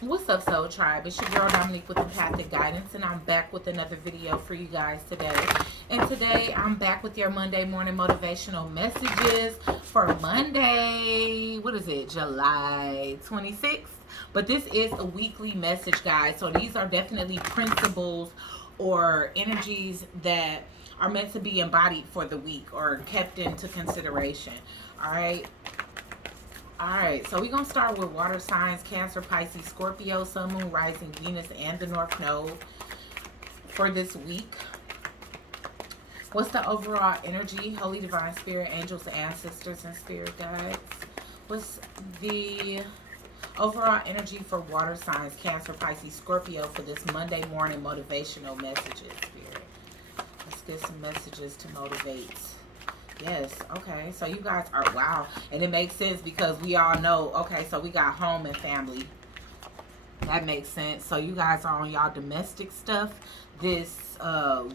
What's up, Soul Tribe? It's your girl Dominique with Empathic Guidance, and I'm back with another video for you guys today. And today I'm back with your Monday morning motivational messages for Monday. What is it? July 26th. But this is a weekly message, guys. So these are definitely principles or energies that are meant to be embodied for the week or kept into consideration. All right. Alright, so we're going to start with water signs, Cancer, Pisces, Scorpio, Sun, Moon, Rising, Venus, and the North Node for this week. What's the overall energy? Holy Divine Spirit, angels, ancestors, and spirit guides. What's the overall energy for water signs, Cancer, Pisces, Scorpio for this Monday morning motivational messages, Spirit? Let's get some messages to motivate. Yes, okay. So you guys are, wow. And it makes sense because we all know, okay, so we got home and family. That makes sense. So you guys are on y'all domestic stuff this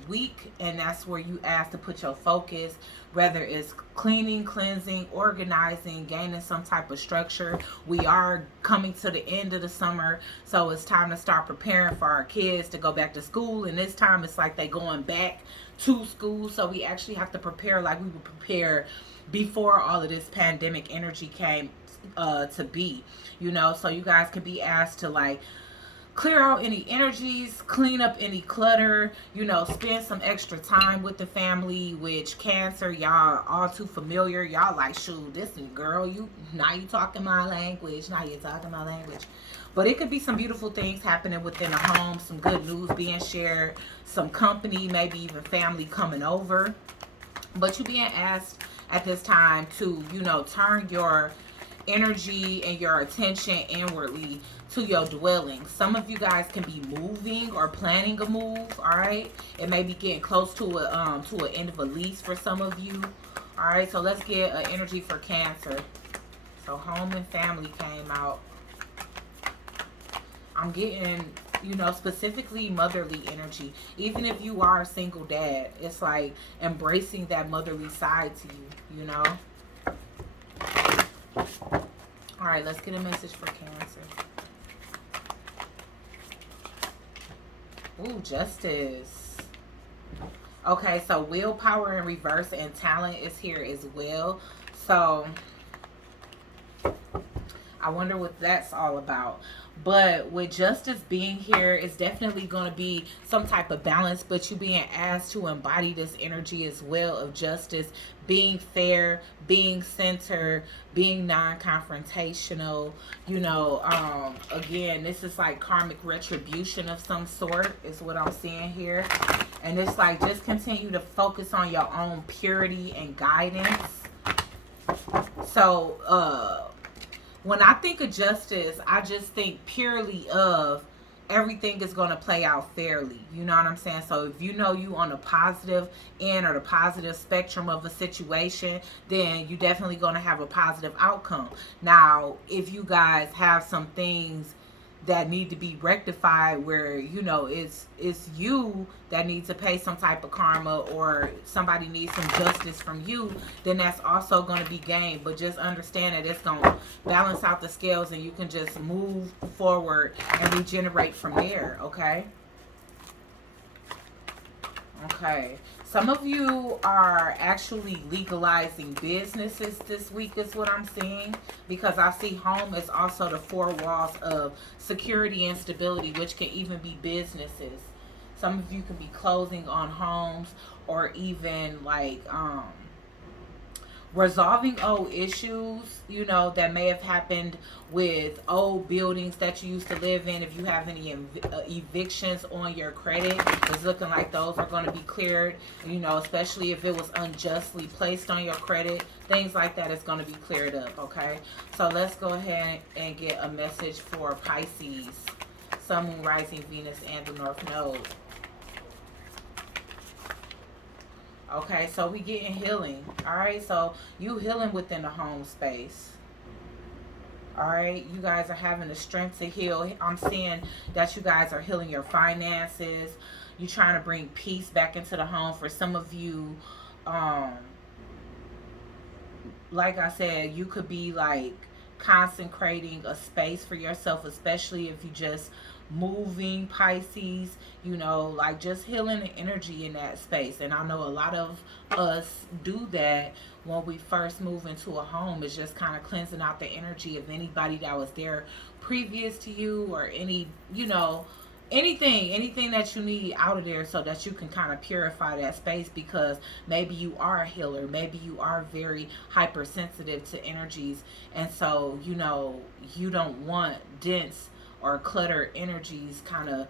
week, and that's where you ask to put your focus, whether it's cleaning, cleansing, organizing, gaining some type of structure. We are coming to the end of the summer, so it's time to start preparing for our kids to go back to school. And this time it's like they going back to school, so we actually have to prepare like we would prepare before all of this pandemic energy came to be, you know. So you guys can be asked to like clear out any energies, clean up any clutter, you know, spend some extra time with the family. Which Cancer, y'all all too familiar. Y'all like, shoot, this girl, you now you talking my language, now you talking my language. But it could be some beautiful things happening within the home, some good news being shared, some company, maybe even family coming over. But you being asked at this time to, you know, turn your energy and your attention inwardly to your dwelling. Some of you guys can be moving or planning a move. All right, it may be getting close to an end of a lease for some of you. All right, so let's get an energy for Cancer. So home and family came out. I'm getting, you know, specifically motherly energy. Even if you are a single dad, it's like embracing that motherly side to you, you know. All right, let's get a message for Cancer. Ooh, Justice. Okay, so willpower in reverse and talent is here as well. So I wonder what that's all about. But with Justice being here, it's definitely going to be some type of balance, but you being asked to embody this energy as well of justice, being fair, being centered, being non-confrontational. You know, again, this is like karmic retribution of some sort is what I'm seeing here. And it's like just continue to focus on your own purity and guidance. So, when I think of justice, I just think purely of everything is going to play out fairly. You know what I'm saying? So if you know you on the positive end or the positive spectrum of a situation, then you definitely going to have a positive outcome. Now, if you guys have some things that need to be rectified where, you know, it's you that needs to pay some type of karma or somebody needs some justice from you, then that's also going to be gained. But just understand that it's going to balance out the scales and you can just move forward and regenerate from there. Okay. Okay. Some of you are actually legalizing businesses this week is what I'm seeing, because I see home is also the four walls of security and stability, which can even be businesses. Some of you can be closing on homes or even like resolving old issues, you know, that may have happened with old buildings that you used to live in. If you have any evictions on your credit, it's looking like those are going to be cleared, you know, especially if it was unjustly placed on your credit. Things like that is going to be cleared up, okay? So let's go ahead and get a message for Pisces, Sun, Moon, Rising, Venus, and the North Node. Okay, so we getting healing. All right, so you healing within the home space. All right, you guys are having the strength to heal. I'm seeing that you guys are healing your finances. You're trying to bring peace back into the home. For some of you, like I said, you could be like consecrating a space for yourself, especially if you just moving, Pisces, you know, like just healing the energy in that space. And I know a lot of us do that when we first move into a home. Is just kind of cleansing out the energy of anybody that was there previous to you, or any, you know, anything that you need out of there, so that you can kind of purify that space, because maybe you are a healer, maybe you are very hypersensitive to energies, and so, you know, you don't want dense or cluttered energies kind of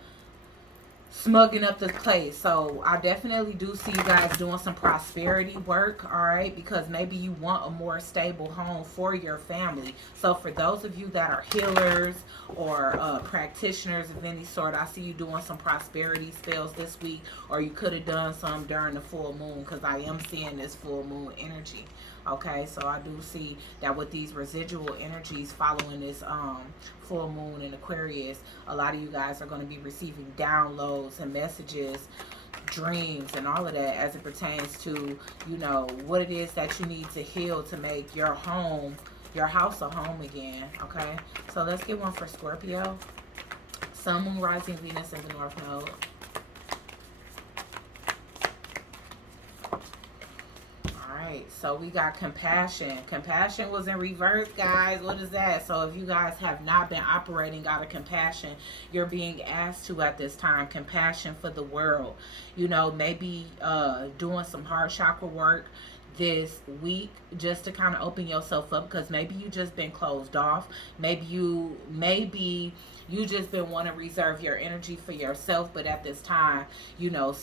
smugging up the place. So I definitely do see you guys doing some prosperity work, all right, because maybe you want a more stable home for your family. So for those of you that are healers or practitioners of any sort, I see you doing some prosperity spells this week, or you could have done some during the full moon, because I am seeing this full moon energy. Okay, so I do see that with these residual energies following this full moon in Aquarius, a lot of you guys are going to be receiving downloads and messages, dreams, and all of that as it pertains to, you know, what it is that you need to heal to make your home, your house, a home again. Okay, so let's get one for Scorpio. Sun, Moon, Rising, Venus in the North Node. So we got compassion. Compassion was in reverse, guys. What is that? So if you guys have not been operating out of compassion, you're being asked to at this time. Compassion for the world. You know, maybe doing some heart chakra work this week, just to kind of open yourself up, because maybe you just been closed off. Maybe you just been wanting to reserve your energy for yourself, but at this time, you know,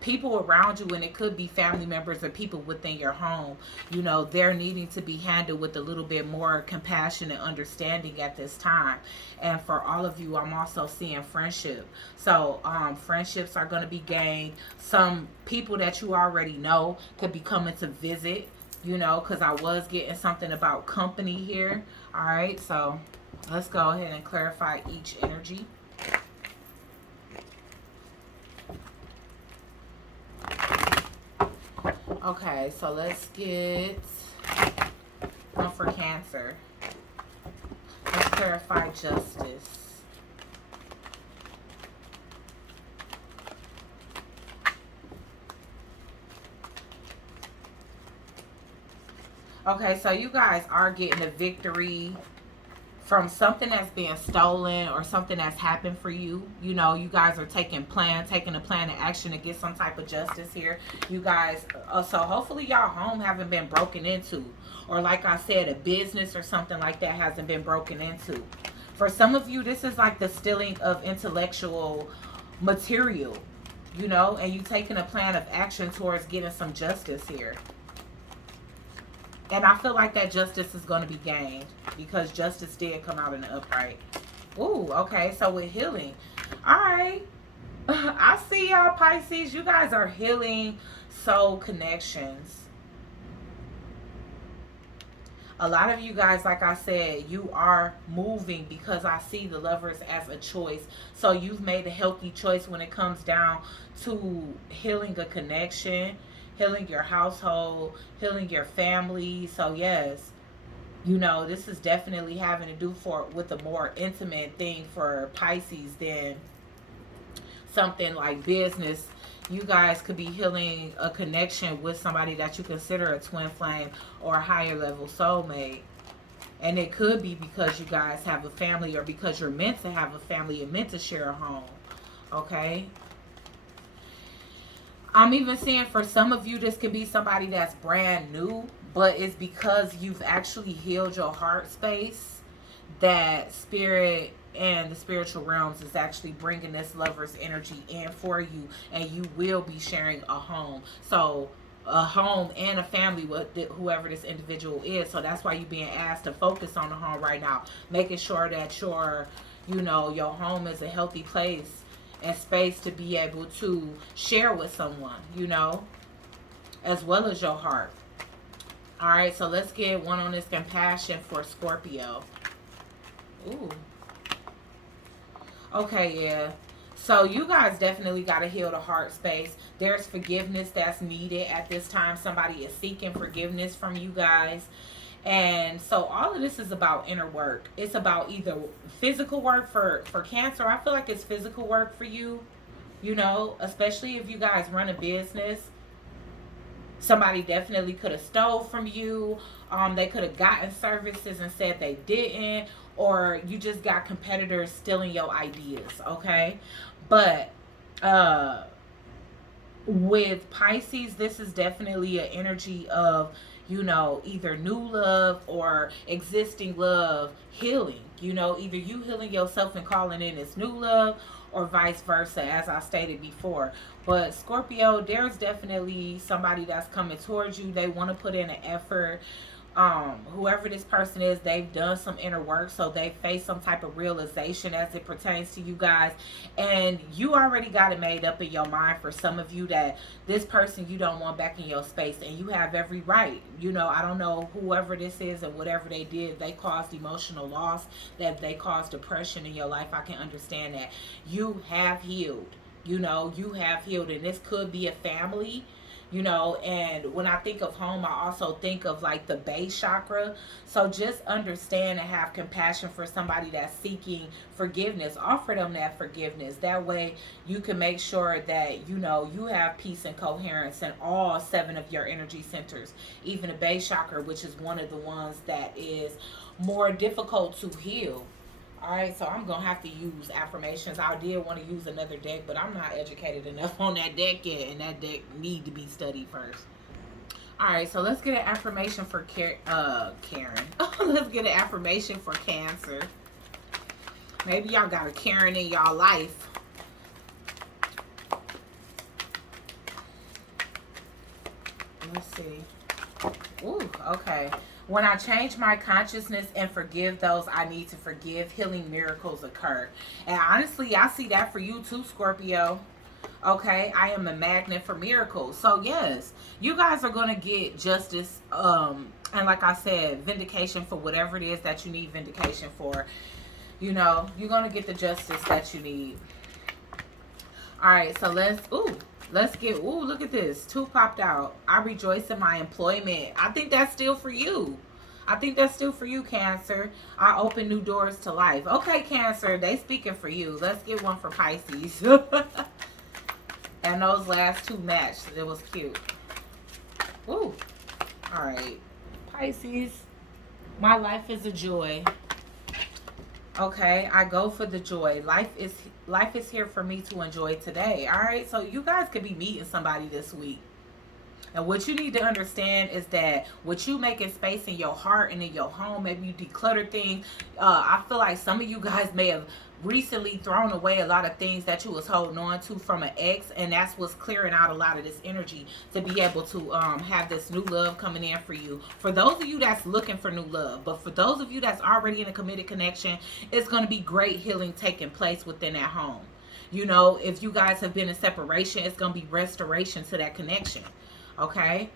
people around you, and it could be family members or people within your home, you know, they're needing to be handled with a little bit more compassion and understanding at this time. And for all of you, I'm also seeing friendship. So friendships are going to be gained. Some people that you already know could be coming to visit, you know, because I was getting something about company here. All right, so let's go ahead and clarify each energy. Okay, so let's get one for Cancer. Let's clarify justice. Okay, so you guys are getting a victory from something that's being stolen or something that's happened for you. You know, you guys are taking a plan of action to get some type of justice here. You guys, so hopefully y'all home haven't been broken into, or like I said, a business or something like that hasn't been broken into. For some of you, this is like the stealing of intellectual material, you know, and you taking a plan of action towards getting some justice here. And I feel like that justice is going to be gained, because justice did come out in the upright. Ooh, okay. So with healing. All right. I see y'all, Pisces. You guys are healing soul connections. A lot of you guys, like I said, you are moving, because I see the Lovers as a choice. So you've made a healthy choice when it comes down to healing a connection, healing your household, healing your family. So yes, you know, this is definitely having to do with a more intimate thing for Pisces than something like business. You guys could be healing a connection with somebody that you consider a twin flame or a higher level soulmate. And it could be because you guys have a family, or because you're meant to have a family and meant to share a home. Okay? I'm even seeing for some of you, this could be somebody that's brand new, but it's because you've actually healed your heart space that spirit and the spiritual realms is actually bringing this Lover's energy in for you, and you will be sharing a home. So a home and a family with whoever this individual is. So that's why you're being asked to focus on the home right now, making sure that your home is a healthy place and space to be able to share with someone, you know, as well as your heart. All right, so let's get one on this compassion for Scorpio. Ooh. Okay, yeah. So you guys definitely got to heal the heart space. There's forgiveness that's needed at this time. Somebody is seeking forgiveness from you guys. And so all of this is about inner work. It's about either physical work for Cancer. I feel like it's physical work for you, you know, especially if you guys run a business. Somebody definitely could have stole from you. They could have gotten services and said they didn't, or you just got competitors stealing your ideas. Okay, but uh, with Pisces, this is definitely an energy of, you know, either new love or existing love healing. You know, either you healing yourself and calling in this new love, or vice versa, as I stated before. But Scorpio, there's definitely somebody that's coming towards you. They want to put in an effort. Whoever this person is, they've done some inner work, so they face some type of realization as it pertains to you guys, and you already got it made up in your mind, for some of you, that this person you don't want back in your space, and you have every right. You know, I don't know whoever this is and whatever they did, they caused emotional loss, that they caused depression in your life. I can understand that. You have healed. You know, you have healed, and this could be a family, you know. And when I think of home, I also think of like the base chakra. So just understand and have compassion for somebody that's seeking forgiveness. Offer them that forgiveness. That way you can make sure that, you know, you have peace and coherence in all 7 of your energy centers, even the base chakra, which is one of the ones that is more difficult to heal. All right, so I'm gonna have to use affirmations. I did want to use another deck, but I'm not educated enough on that deck yet, and that deck need to be studied first. All right, so let's get an affirmation for Karen. Let's get an affirmation for Cancer. Maybe y'all got a Karen in y'all life. Let's see. Ooh, okay. When I change my consciousness and forgive those I need to forgive, healing miracles occur. And honestly, I see that for you too, Scorpio. Okay, I am a magnet for miracles. So yes, you guys are gonna get justice, and like I said, vindication for whatever it is that you need vindication for. You know, you're gonna get the justice that you need. All right, so let's get, look at this. 2 popped out. I rejoice in my employment. I think that's still for you. I think that's still for you, Cancer. I open new doors to life. Okay, Cancer, they speaking for you. Let's get one for Pisces. And those last 2 matched. It was cute. All right. Pisces, my life is a joy. Okay, I go for the joy. Life is here for me to enjoy today. All right, so you guys could be meeting somebody this week. And what you need to understand is that with you making space in your heart and in your home, maybe you declutter things. I feel like some of you guys may have recently thrown away a lot of things that you was holding on to from an ex, and that's what's clearing out a lot of this energy to be able to have this new love coming in for you. For those of you that's looking for new love, but for those of you that's already in a committed connection, it's going to be great healing taking place within that home. You know, if you guys have been in separation, it's going to be restoration to that connection. Okay,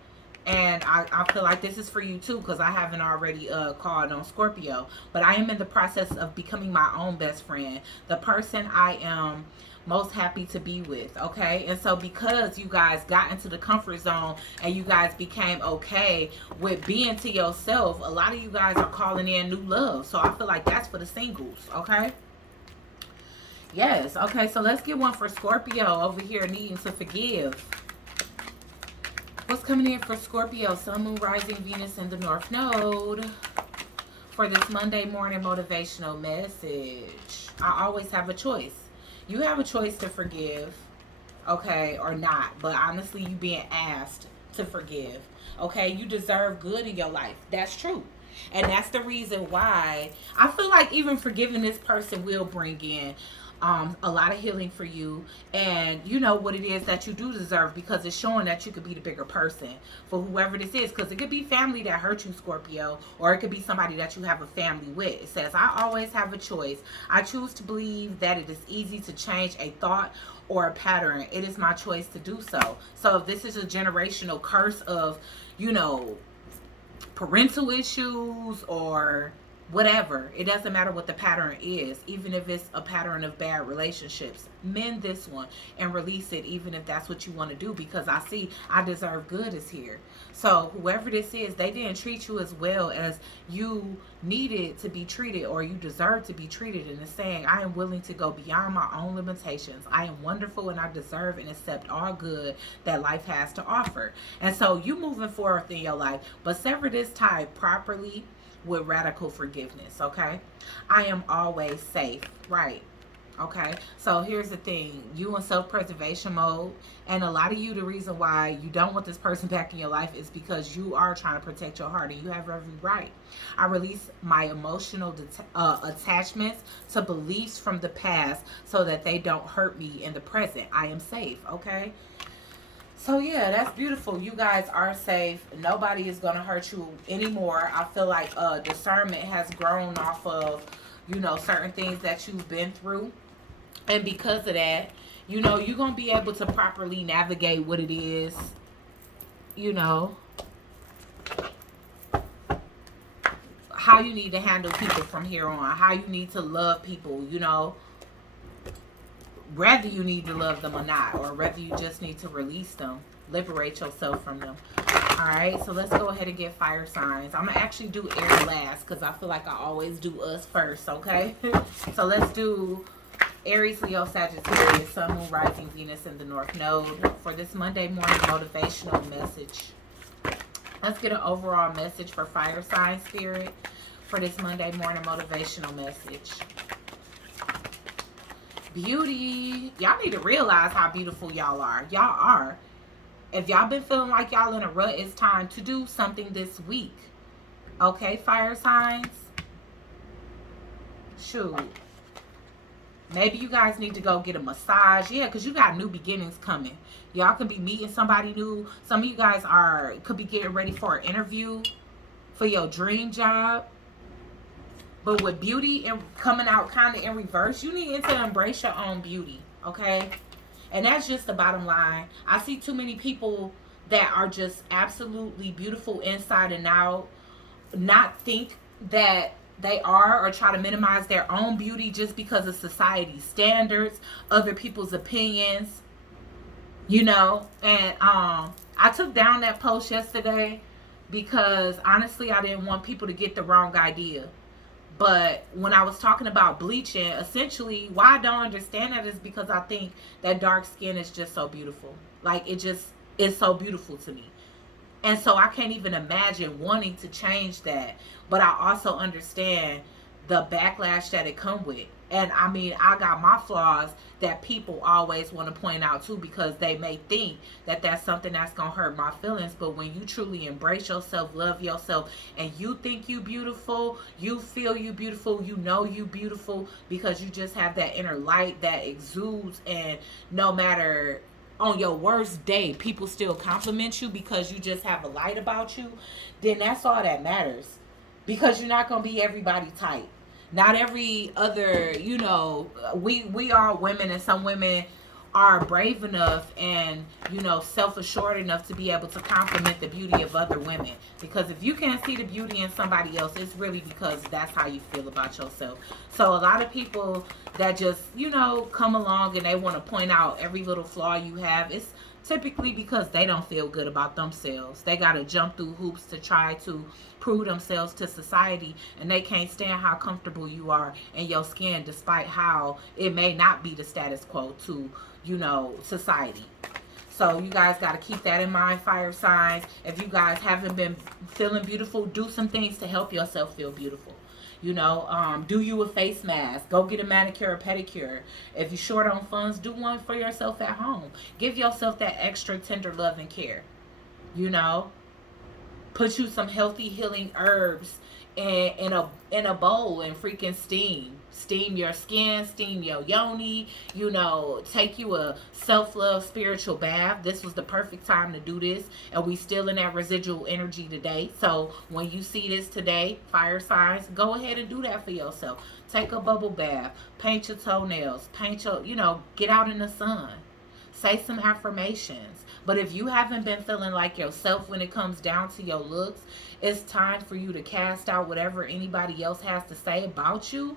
and I feel like this is for you too, because I haven't already called on Scorpio, but I am in the process of becoming my own best friend, the person I am most happy to be with. Okay, and so because you guys got into the comfort zone and you guys became okay with being to yourself, a lot of you guys are calling in new love. So I feel like that's for the singles. Okay, yes. Okay, so let's get one for Scorpio over here needing to forgive. What's coming in for Scorpio? Sun, Moon, Rising, Venus, in the North Node for this Monday morning motivational message. I always have a choice. You have a choice to forgive, okay, or not. But honestly, you being asked to forgive, okay? You deserve good in your life. That's true. And that's the reason why I feel like even forgiving this person will bring in a lot of healing for you, and you know what it is that you do deserve, because it's showing that you could be the bigger person for whoever this is, because it could be family that hurt you, Scorpio, or it could be somebody that you have a family with. It says, I always have a choice. I choose to believe that it is easy to change a thought or a pattern. It is my choice to do so. So if this is a generational curse of, you know, parental issues or whatever. It doesn't matter what the pattern is, even if it's a pattern of bad relationships. Mend this one and release it, even if that's what you want to do, because I see I deserve good is here. So whoever this is, they didn't treat you as well as you needed to be treated, or you deserve to be treated. And it's saying, I am willing to go beyond my own limitations. I am wonderful and I deserve and accept all good that life has to offer. And so you moving forward in your life, but sever this tie properly with radical forgiveness, okay? I am always safe, right? Okay, so here's the thing. You in self-preservation mode, and a lot of you, the reason why you don't want this person back in your life is because you are trying to protect your heart, and you have every right. I release my emotional attachments to beliefs from the past so that they don't hurt me in the present. I am safe, okay? So yeah, that's beautiful. You guys are safe. Nobody is going to hurt you anymore. I feel like discernment has grown off of, you know, certain things that you've been through. And because of that, you know, you're going to be able to properly navigate what it is, you know, how you need to handle people from here on, how you need to love people, you know, whether you need to love them or not, or whether you just need to release them, liberate yourself from them. All right, so let's go ahead and get fire signs. I'm gonna actually do air last because I feel like I always do us first, okay? So let's do Aries, Leo, Sagittarius, Sun, Moon, Rising, Venus in the North Node for this Monday morning motivational message. Let's get an overall message for fire sign spirit for this Monday morning motivational message. Beauty. Y'all need to realize how beautiful y'all are. Y'all are. If y'all been feeling like y'all in a rut, it's time to do something this week. Okay, fire signs? Shoot. Maybe you guys need to go get a massage. Yeah, because you got new beginnings coming. Y'all could be meeting somebody new. Some of you guys could be getting ready for an interview for your dream job. But with beauty and coming out kind of in reverse, you need to embrace your own beauty, okay? And that's just the bottom line. I see too many people that are just absolutely beautiful inside and out, not think that they are, or try to minimize their own beauty just because of society's standards, other people's opinions, you know. And I took down that post yesterday because honestly I didn't want people to get the wrong idea. But when I was talking about bleaching, essentially why I don't understand that is because I think that dark skin is just so beautiful. Like, it just is so beautiful to me. And so I can't even imagine wanting to change that. But I also understand the backlash that it come with. And I mean, I got my flaws that people always want to point out too, because they may think that that's something that's going to hurt my feelings. But when you truly embrace yourself, love yourself, and you think you beautiful, you feel you beautiful, you know you beautiful, because you just have that inner light that exudes. And no matter on your worst day, people still compliment you because you just have a light about you, then that's all that matters. Because you're not going to be everybody type. Not every other, you know, we are women, and some women are brave enough and, you know, self-assured enough to be able to compliment the beauty of other women. Because if you can't see the beauty in somebody else, it's really because that's how you feel about yourself. So a lot of people that just, you know, come along and they want to point out every little flaw you have, it's typically because they don't feel good about themselves. They got to jump through hoops to try to prove themselves to society, and they can't stand how comfortable you are in your skin, despite how it may not be the status quo to, you know, society. So you guys got to keep that in mind, fire signs. If you guys haven't been feeling beautiful, do some things to help yourself feel beautiful. You know, do you a face mask. Go get a manicure or pedicure. If you're short on funds, do one for yourself at home. Give yourself that extra tender love and care. You know, put you some healthy healing herbs in a bowl and freaking steam your skin, steam your yoni, you know, take you a self-love spiritual bath. This was the perfect time to do this, and we still in that residual energy today. So when you see this today, fire signs, go ahead and do that for yourself. Take a bubble bath, paint your toenails, paint your, you know, get out in the sun. say some affirmations. But if you haven't been feeling like yourself when it comes down to your looks, it's time for you to cast out whatever anybody else has to say about you.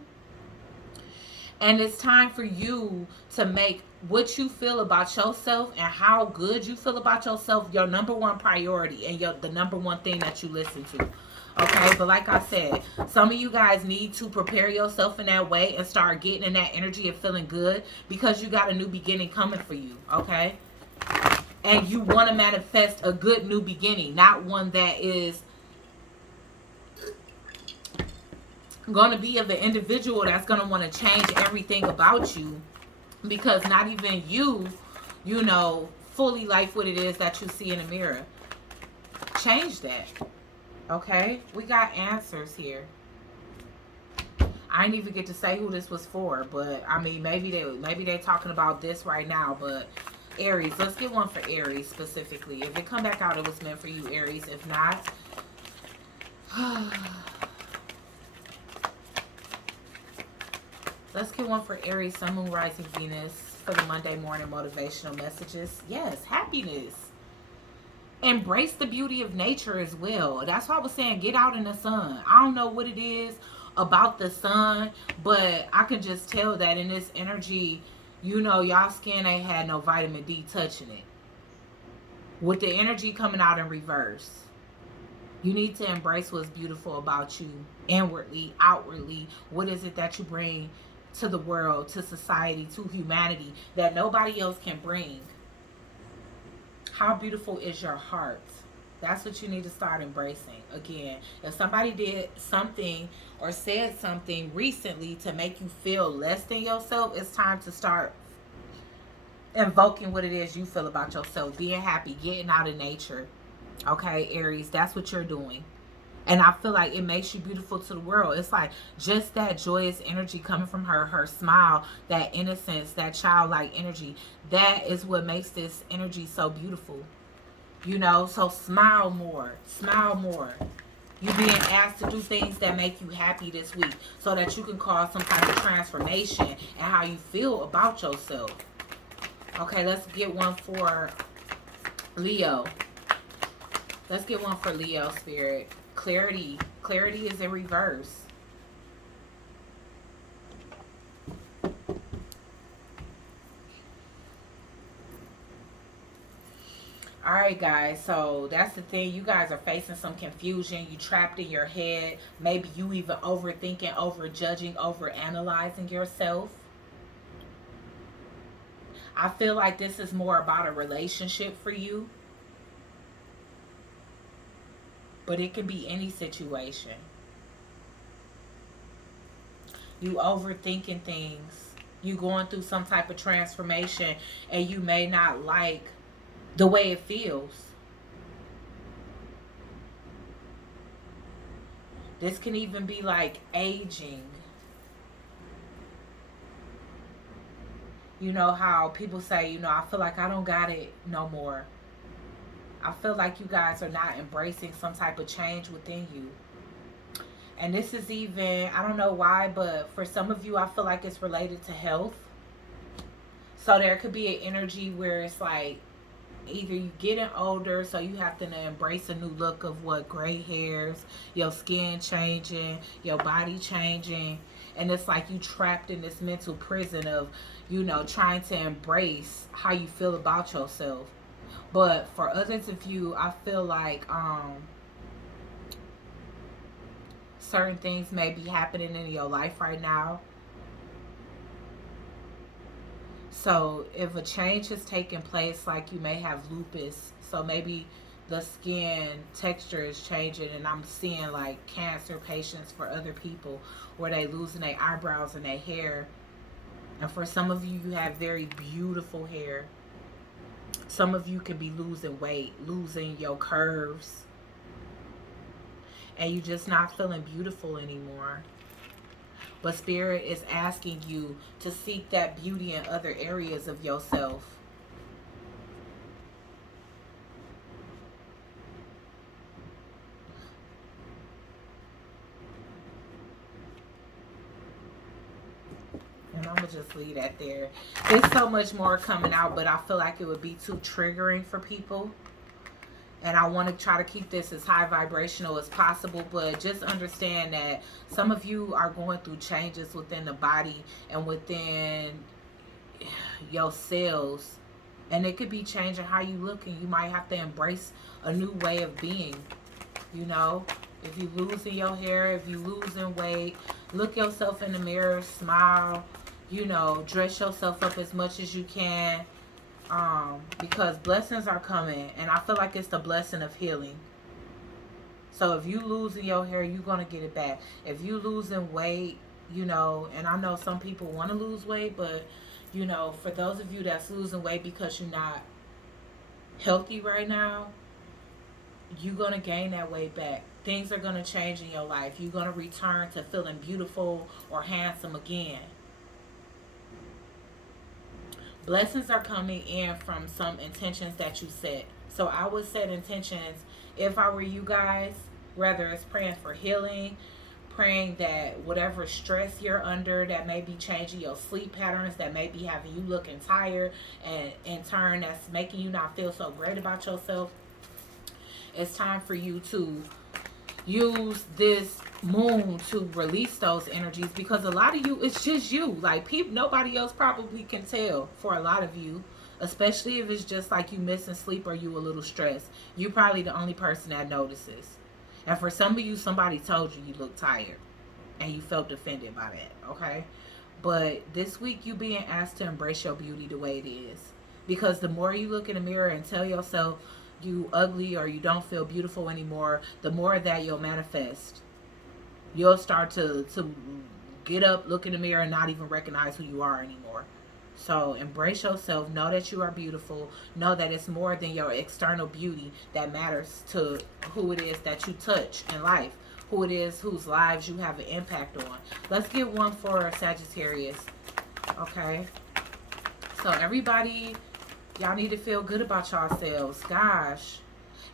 And it's time for you to make what you feel about yourself and how good you feel about yourself your number one priority and the number one thing that you listen to. Okay, but like I said, some of you guys need to prepare yourself in that way and start getting in that energy of feeling good, because you got a new beginning coming for you. Okay, and you want to manifest a good new beginning, not one that is going to be of an individual that's going to want to change everything about you, because not even you know, fully like what it is that you see in the mirror. Change that. Okay, we got answers here. I didn't even get to say who this was for, but I mean, maybe they talking about this right now. But Aries, let's get one for Aries specifically. If it come back out, it was meant for you, Aries. If not, let's get one for Aries, Sun, Moon, Rising, Venus for the Monday morning motivational messages. Yes, happiness. Embrace the beauty of nature as well. That's why I was saying get out in the sun. I don't know what it is about the sun, but I can just tell that in this energy, you know, y'all skin ain't had no vitamin D touching it. With the energy coming out in reverse, you need to embrace what's beautiful about you inwardly, outwardly. What is it that you bring to the world, to society, to humanity that nobody else can bring? How beautiful is your heart? That's what you need to start embracing. Again, if somebody did something or said something recently to make you feel less than yourself, it's time to start invoking what it is you feel about yourself. Being happy, getting out in nature. Okay, Aries, that's what you're doing. And I feel like it makes you beautiful to the world. It's like just that joyous energy coming from her smile, that innocence, that childlike energy. That is what makes this energy so beautiful. You know, so smile more. Smile more. You being asked to do things that make you happy this week so that you can cause some kind of transformation and how you feel about yourself. Okay, let's get one for Leo. Let's get one for Leo, Spirit. Clarity. Clarity is in reverse. Alright, guys, so that's the thing. You guys are facing some confusion. You trapped in your head. Maybe you even overthinking, overjudging, overanalyzing yourself. I feel like this is more about a relationship for you. But it can be any situation. You overthinking things. You going through some type of transformation and you may not like the way it feels. This can even be like aging. You know how people say, you know, I feel like I don't got it no more. I feel like you guys are not embracing some type of change within you. And this is even, I don't know why, but for some of you, I feel like it's related to health. So there could be an energy where it's like, either you getting older, so you have to embrace a new look of what, gray hairs, your skin changing, your body changing. And it's like you trapped in this mental prison of, you know, trying to embrace how you feel about yourself. But for others of you, I feel like certain things may be happening in your life right now. So if a change is taking place, like you may have lupus, so maybe the skin texture is changing, and I'm seeing like cancer patients for other people where they losing their eyebrows and their hair. And for some of you, you have very beautiful hair. Some of you can be losing weight, losing your curves, and you just not feeling beautiful anymore. But Spirit is asking you to seek that beauty in other areas of yourself. And I'm I'm going to just leave that there. There's so much more coming out, but I feel like it would be too triggering for people. And I want to try to keep this as high vibrational as possible. But just understand that some of you are going through changes within the body and within your cells. And it could be changing how you look. And you might have to embrace a new way of being. You know, if you losing your hair, if you losing weight, look yourself in the mirror, smile. You know, dress yourself up as much as you can. Because blessings are coming, and I feel like it's the blessing of healing. So if you losing your hair, you're gonna get it back. If you losing weight, you know, and I know some people want to lose weight, but you know, for those of you that's losing weight because you're not healthy right now, you're gonna gain that weight back. Things are gonna change in your life. You're gonna return to feeling beautiful or handsome again. Blessings are coming in from some intentions that you set. So I would set intentions if I were you guys, whether it's praying for healing, praying that whatever stress you're under that may be changing your sleep patterns, that may be having you looking tired, and in turn that's making you not feel so great about yourself. It's time for you to use this moon to release those energies, because a lot of you, it's just you, like people, nobody else probably can tell. For a lot of you, especially if it's just like you missing sleep or you a little stressed, you're probably the only person that notices. And for some of you, somebody told you look tired and you felt offended by that. Okay, but this week you being asked to embrace your beauty the way it is, because the more you look in the mirror and tell yourself you ugly or you don't feel beautiful anymore, the more that you'll manifest. You'll start to get up, look in the mirror, and not even recognize who you are anymore. So embrace yourself. Know that you are beautiful. Know that it's more than your external beauty that matters to who it is that you touch in life, who it is whose lives you have an impact on. Let's get one for Sagittarius. Okay, so everybody, y'all need to feel good about yourselves. Gosh.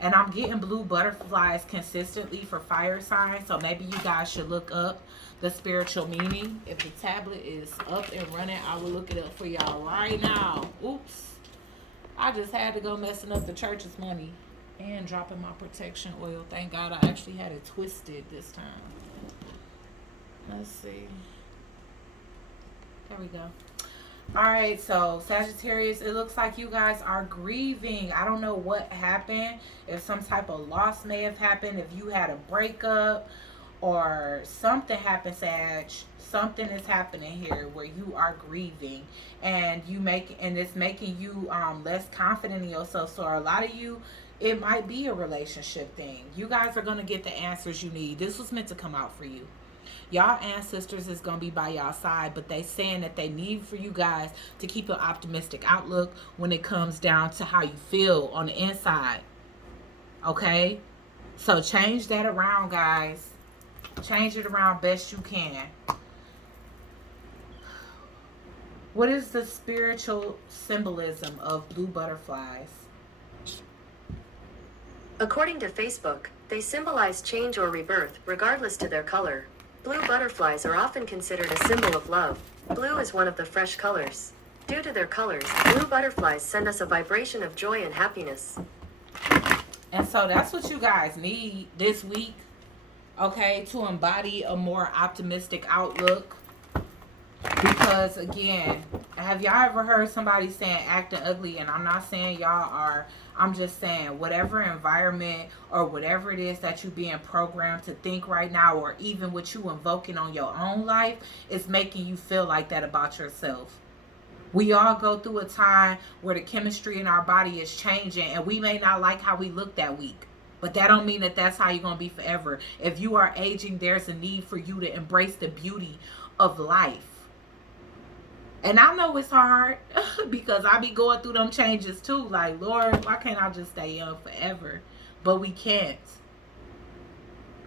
And I'm getting blue butterflies consistently for fire signs. So maybe you guys should look up the spiritual meaning. If the tablet is up and running, I will look it up for y'all right now. Oops. I just had to go messing up the church's money and dropping my protection oil. Thank God I actually had it twisted this time. Let's see. There we go. Alright, so Sagittarius, it looks like you guys are grieving. I don't know what happened. If some type of loss may have happened, if you had a breakup or something happened, Sag. Something is happening here where you are grieving, and it's making you less confident in yourself. So a lot of you, it might be a relationship thing. You guys are going to get the answers you need. This was meant to come out for you. Y'all ancestors is going to be by y'all side, but they saying that they need for you guys to keep an optimistic outlook when it comes down to how you feel on the inside. Okay? So change that around, guys. Change it around best you can. What is the spiritual symbolism of blue butterflies? According to Facebook, they symbolize change or rebirth, regardless to their color. Blue butterflies are often considered a symbol of love. Blue is one of the fresh colors. Due to their colors, blue butterflies send us a vibration of joy and happiness. And so that's what you guys need this week, okay, to embody a more optimistic outlook. Because again, have y'all ever heard somebody saying acting ugly? And I'm not saying y'all are. I'm just saying whatever environment or whatever it is that you're being programmed to think right now, or even what you invoking on your own life, is making you feel like that about yourself. We all go through a time where the chemistry in our body is changing, and we may not like how we look that week. But that don't mean that that's how you're going to be forever. If you are aging, there's a need for you to embrace the beauty of life. And I know it's hard because I be going through them changes too. Like, Lord, why can't I just stay young forever? But we can't.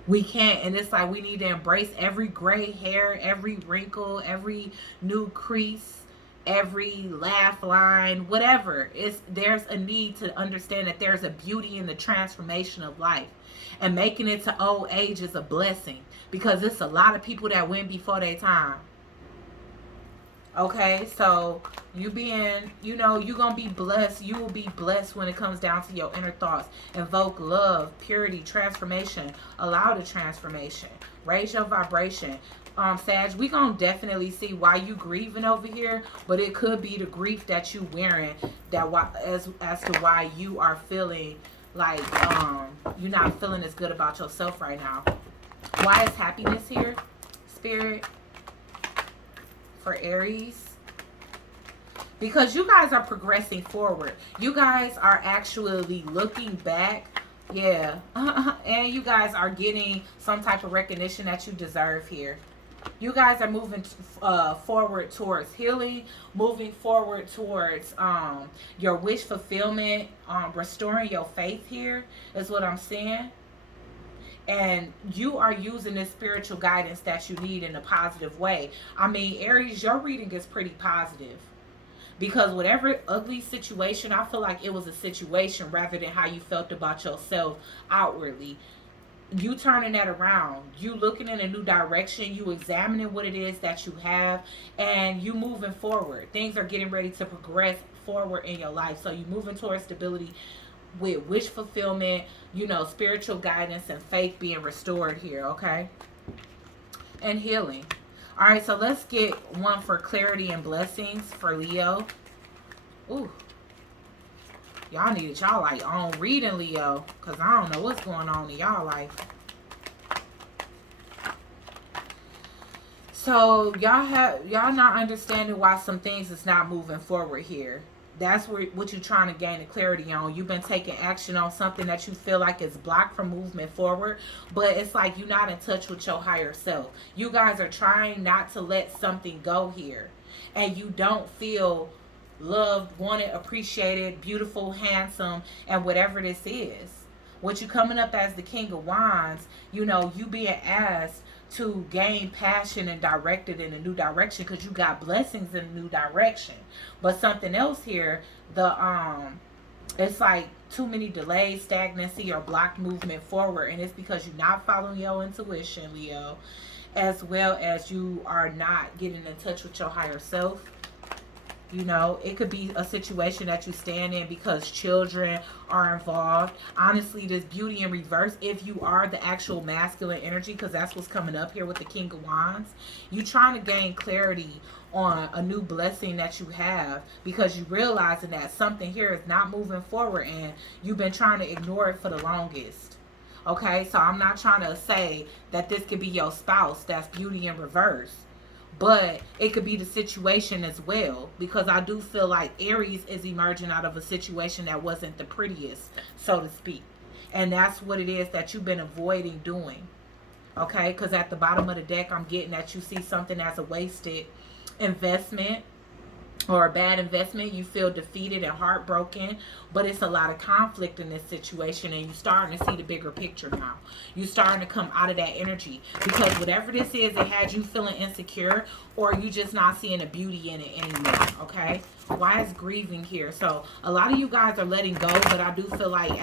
We can't. And it's like we need to embrace every gray hair, every wrinkle, every new crease, every laugh line, whatever. There's a need to understand that there's a beauty in the transformation of life. And making it to old age is a blessing, because it's a lot of people that went before their time. Okay, so you being, you know, you gonna be blessed. You will be blessed when it comes down to your inner thoughts. Invoke love, purity, transformation. Allow the transformation. Raise your vibration. Sag, we gonna definitely see why you grieving over here, but it could be the grief that you wearing that why as to why you are feeling like you're not feeling as good about yourself right now. Why is happiness here, Spirit? For Aries, because you guys are progressing forward. You guys are actually looking back, yeah, and you guys are getting some type of recognition that you deserve here. You guys are moving forward towards healing, moving forward towards your wish fulfillment, restoring your faith here is what I'm saying. And you are using this spiritual guidance that you need in a positive way. I mean, Aries, your reading is pretty positive because whatever ugly situation, I feel like it was a situation rather than how you felt about yourself outwardly. You turning that around, you looking in a new direction, you examining what it is that you have, and you moving forward. Things are getting ready to progress forward in your life, so you moving towards stability with wish fulfillment, you know, spiritual guidance and faith being restored here, okay? And healing. All right, so let's get one for clarity and blessings for Leo. Ooh. Y'all needed y'all like on reading, Leo, because I don't know what's going on in y'all life. So y'all not understanding why some things is not moving forward here. That's what you're trying to gain the clarity on. You've been taking action on something that you feel like is blocked from movement forward, but it's like you're not in touch with your higher self. You guys are trying not to let something go here, and you don't feel loved, wanted, appreciated, beautiful, handsome, and whatever this is. What you coming up as the King of Wands, you know, you being asked to gain passion and direct it in a new direction because you got blessings in a new direction. But something else here, it's like too many delays, stagnancy, or blocked movement forward, and it's because you're not following your intuition, Leo, as well as you are not getting in touch with your higher self. You know, it could be a situation that you stand in because children are involved. Honestly, this beauty in reverse, if you are the actual masculine energy, because that's what's coming up here with the King of Wands, you trying to gain clarity on a new blessing that you have because you realizing that something here is not moving forward and you've been trying to ignore it for the longest. Okay, so I'm not trying to say that this could be your spouse. That's beauty in reverse. But it could be the situation as well, because I do feel like Aries is emerging out of a situation that wasn't the prettiest, so to speak. And that's what it is that you've been avoiding doing. Okay, because at the bottom of the deck, I'm getting that you see something as a wasted investment or a bad investment. You feel defeated and heartbroken, but it's a lot of conflict in this situation, and you're starting to see the bigger picture now. You're starting to come out of that energy because whatever this is, it had you feeling insecure, or you just not seeing the beauty in it anymore. Okay, why is grieving here? So a lot of you guys are letting go, but I do feel like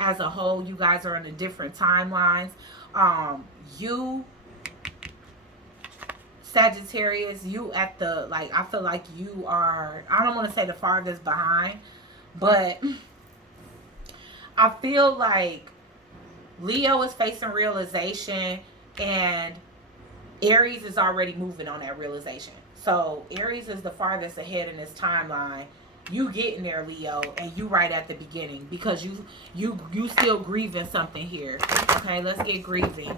as a whole, you guys are in a different timelines. You Sagittarius, you at the, like, I feel like you are, I don't want to say the farthest behind, but I feel like Leo is facing realization and Aries is already moving on that realization. So Aries is the farthest ahead in this timeline. You getting there, Leo, and you right at the beginning because you still grieving something here. Okay, let's get grieving.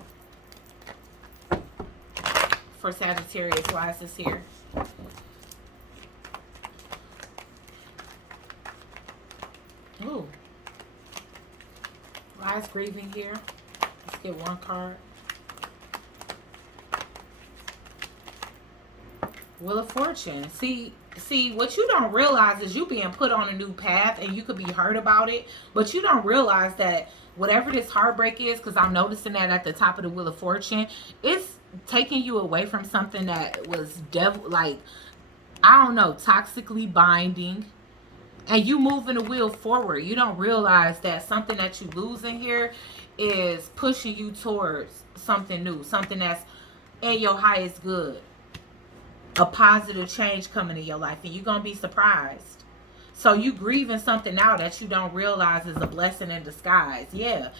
For Sagittarius, why is this here? Ooh. Why is grieving here? Let's get one card. Wheel of Fortune. See, what you don't realize is you being put on a new path and you could be hurt about it, but you don't realize that whatever this heartbreak is, because I'm noticing that at the top of the Wheel of Fortune, it's taking you away from something that was like, I don't know, toxically binding, and you moving the wheel forward. You don't realize that something that you lose in here is pushing you towards something new, something that's in your highest good. a positive change coming in your life, and you're going to be surprised. So you grieving something now that you don't realize is a blessing in disguise. Yeah.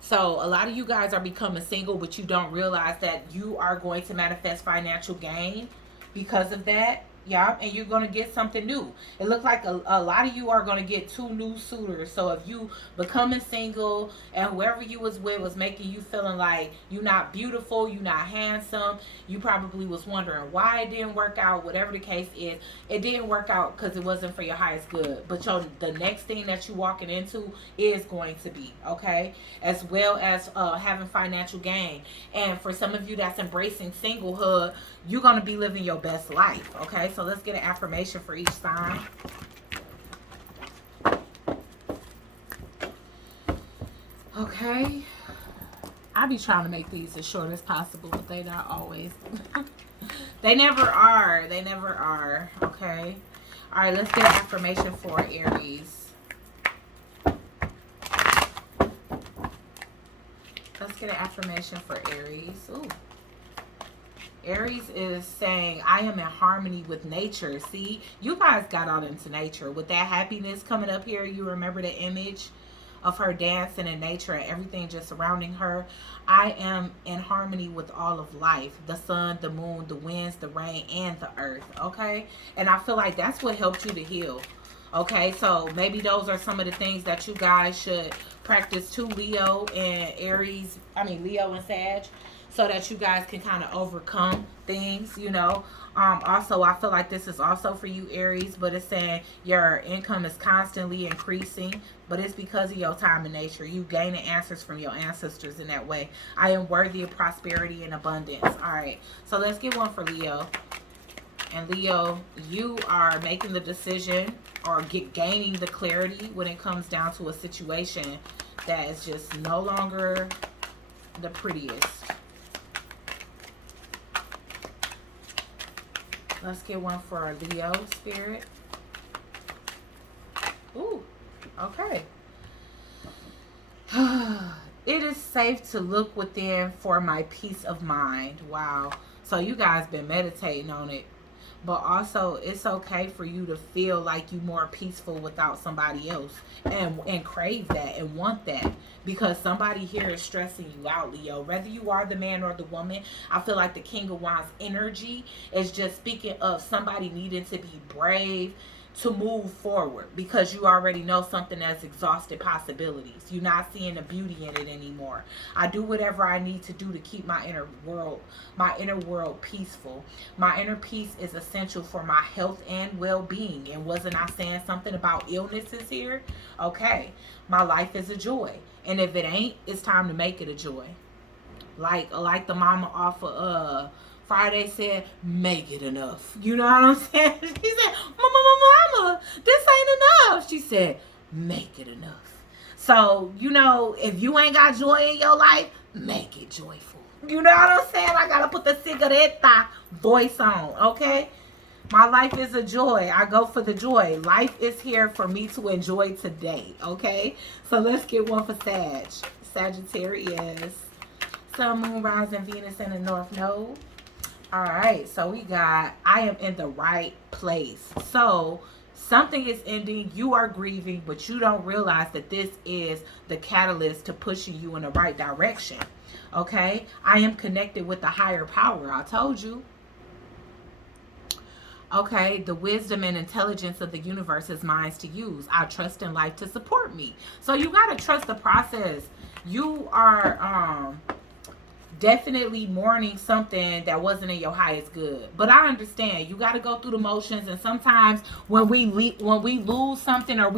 So a lot of you guys are becoming single, but you don't realize that you are going to manifest financial gain because of that. Yeah, and you're going to get something new. It looks like a lot of you are going to get two new suitors. So if you becoming single and whoever you was with was making you feeling like you're not beautiful, you're not handsome, you probably was wondering why it didn't work out, whatever the case is, it didn't work out because it wasn't for your highest good. But the next thing that you're walking into is going to be, okay? As well as having financial gain. And for some of you that's embracing singlehood, you're going to be living your best life, okay? So let's get an affirmation for each sign. Okay. I be trying to make these as short as possible, but they not always. They never are. They never are, okay? All right, let's get an affirmation for Aries. Let's get an affirmation for Aries. Ooh. Aries is saying, I am in harmony with nature. See, you guys got out into nature. With that happiness coming up here, you remember the image of her dancing in nature and everything just surrounding her. I am in harmony with all of life. The sun, the moon, the winds, the rain, and the earth. Okay? And I feel like that's what helped you to heal. Okay? So maybe those are some of the things that you guys should practice too, Leo and Aries. Leo and Sag. So that you guys can kind of overcome things, you know. Also, I feel like this is also for you, Aries, but it's saying your income is constantly increasing, but it's because of your time in nature. You gaining answers from your ancestors in that way. I am worthy of prosperity and abundance. All right, so let's get one for Leo. And Leo, you are making the decision or gaining the clarity when it comes down to a situation that is just no longer the prettiest. Let's get one for Leo spirit. Ooh, okay. It is safe to look within for my peace of mind. Wow. So you guys been meditating on it. But also, it's okay for you to feel like you're more peaceful without somebody else. And crave that and want that. Because somebody here is stressing you out, Leo. Whether you are the man or the woman, I feel like the King of Wands energy is just speaking of somebody needing to be brave to move forward, because you already know something that's exhausted possibilities. You're not seeing the beauty in it anymore. I do whatever I need to do to keep my inner world peaceful. My inner peace is essential for my health and well-being. And wasn't I saying something about illnesses here? Okay, my life is a joy, and if it ain't, it's time to make it a joy. Like the mama off of Friday said, make it enough. You know what I'm saying? She said, Mama, this ain't enough. She said, make it enough. So, you know, if you ain't got joy in your life, make it joyful. You know what I'm saying? I got to put the cigaretta voice on, okay? My life is a joy. I go for the joy. Life is here for me to enjoy today, okay? So let's get one for Sag. Sagittarius. Sun, Moon, Rising, Venus in the North Node. All right, so we got, I am in the right place. So something is ending, you are grieving, but you don't realize that this is the catalyst to pushing you in the right direction. Okay, I am connected with the higher power. I told you. Okay, the wisdom and intelligence of the universe is mine to use. I trust in life to support me. So you got to trust the process. You are definitely mourning something that wasn't in your highest good. But I understand you got to go through the motions, and sometimes when we lose something, or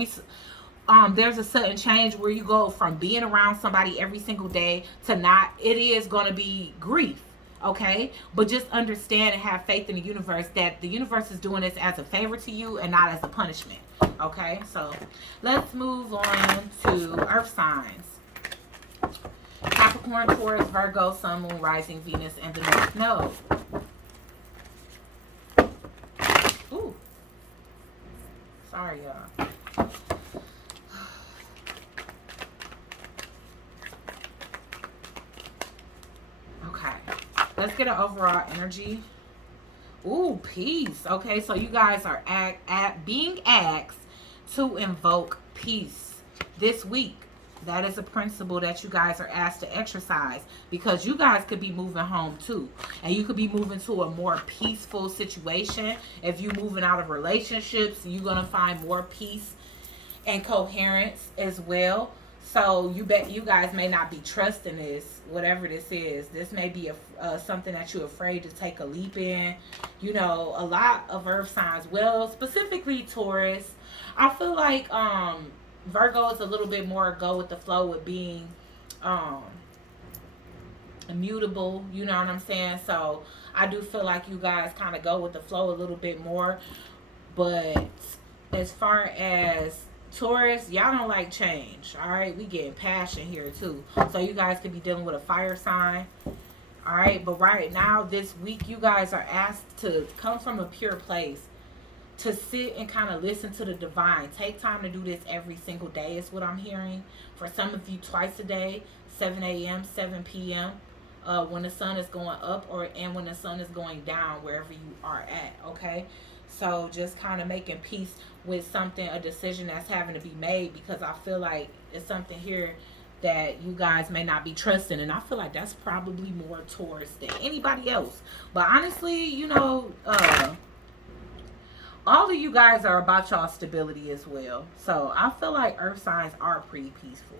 there's a sudden change where you go from being around somebody every single day to not. It is going to be grief. Okay, but just understand and have faith in the universe that the universe is doing this as a favor to you and not as a punishment. Okay, so let's move on to earth signs. Capricorn, Taurus, Virgo, Sun, Moon, Rising, Venus, and the North Node. Ooh. Sorry, y'all. Okay. Let's get an overall energy. Ooh, peace. Okay, so you guys are being asked to invoke peace this week. That is a principle that you guys are asked to exercise, because you guys could be moving home too. And you could be moving to a more peaceful situation. If you're moving out of relationships, you're going to find more peace and coherence as well. So you guys may not be trusting this, whatever this is. This may be something that you're afraid to take a leap in. You know, a lot of earth signs, well, specifically Taurus. I feel like Virgo is a little bit more go with the flow with being um immutable, you know what I'm saying? So I do feel like you guys kind of go with the flow a little bit more. But as far as Taurus, y'all don't like change. All right, we getting passion here too. So you guys could be dealing with a fire sign. All right, but right now, this week, you guys are asked to come from a pure place, to sit and kind of listen to the divine. Take time to do this every single day is what I'm hearing. For some of you, twice a day, 7 a.m., 7 p.m., when the sun is going up and when the sun is going down, wherever you are at, okay? So just kind of making peace with something, a decision that's having to be made, because I feel like it's something here that you guys may not be trusting, and I feel like that's probably more Taurus than anybody else. But honestly, you know, all of you guys are about y'all stability as well. So I feel like earth signs are pretty peaceful.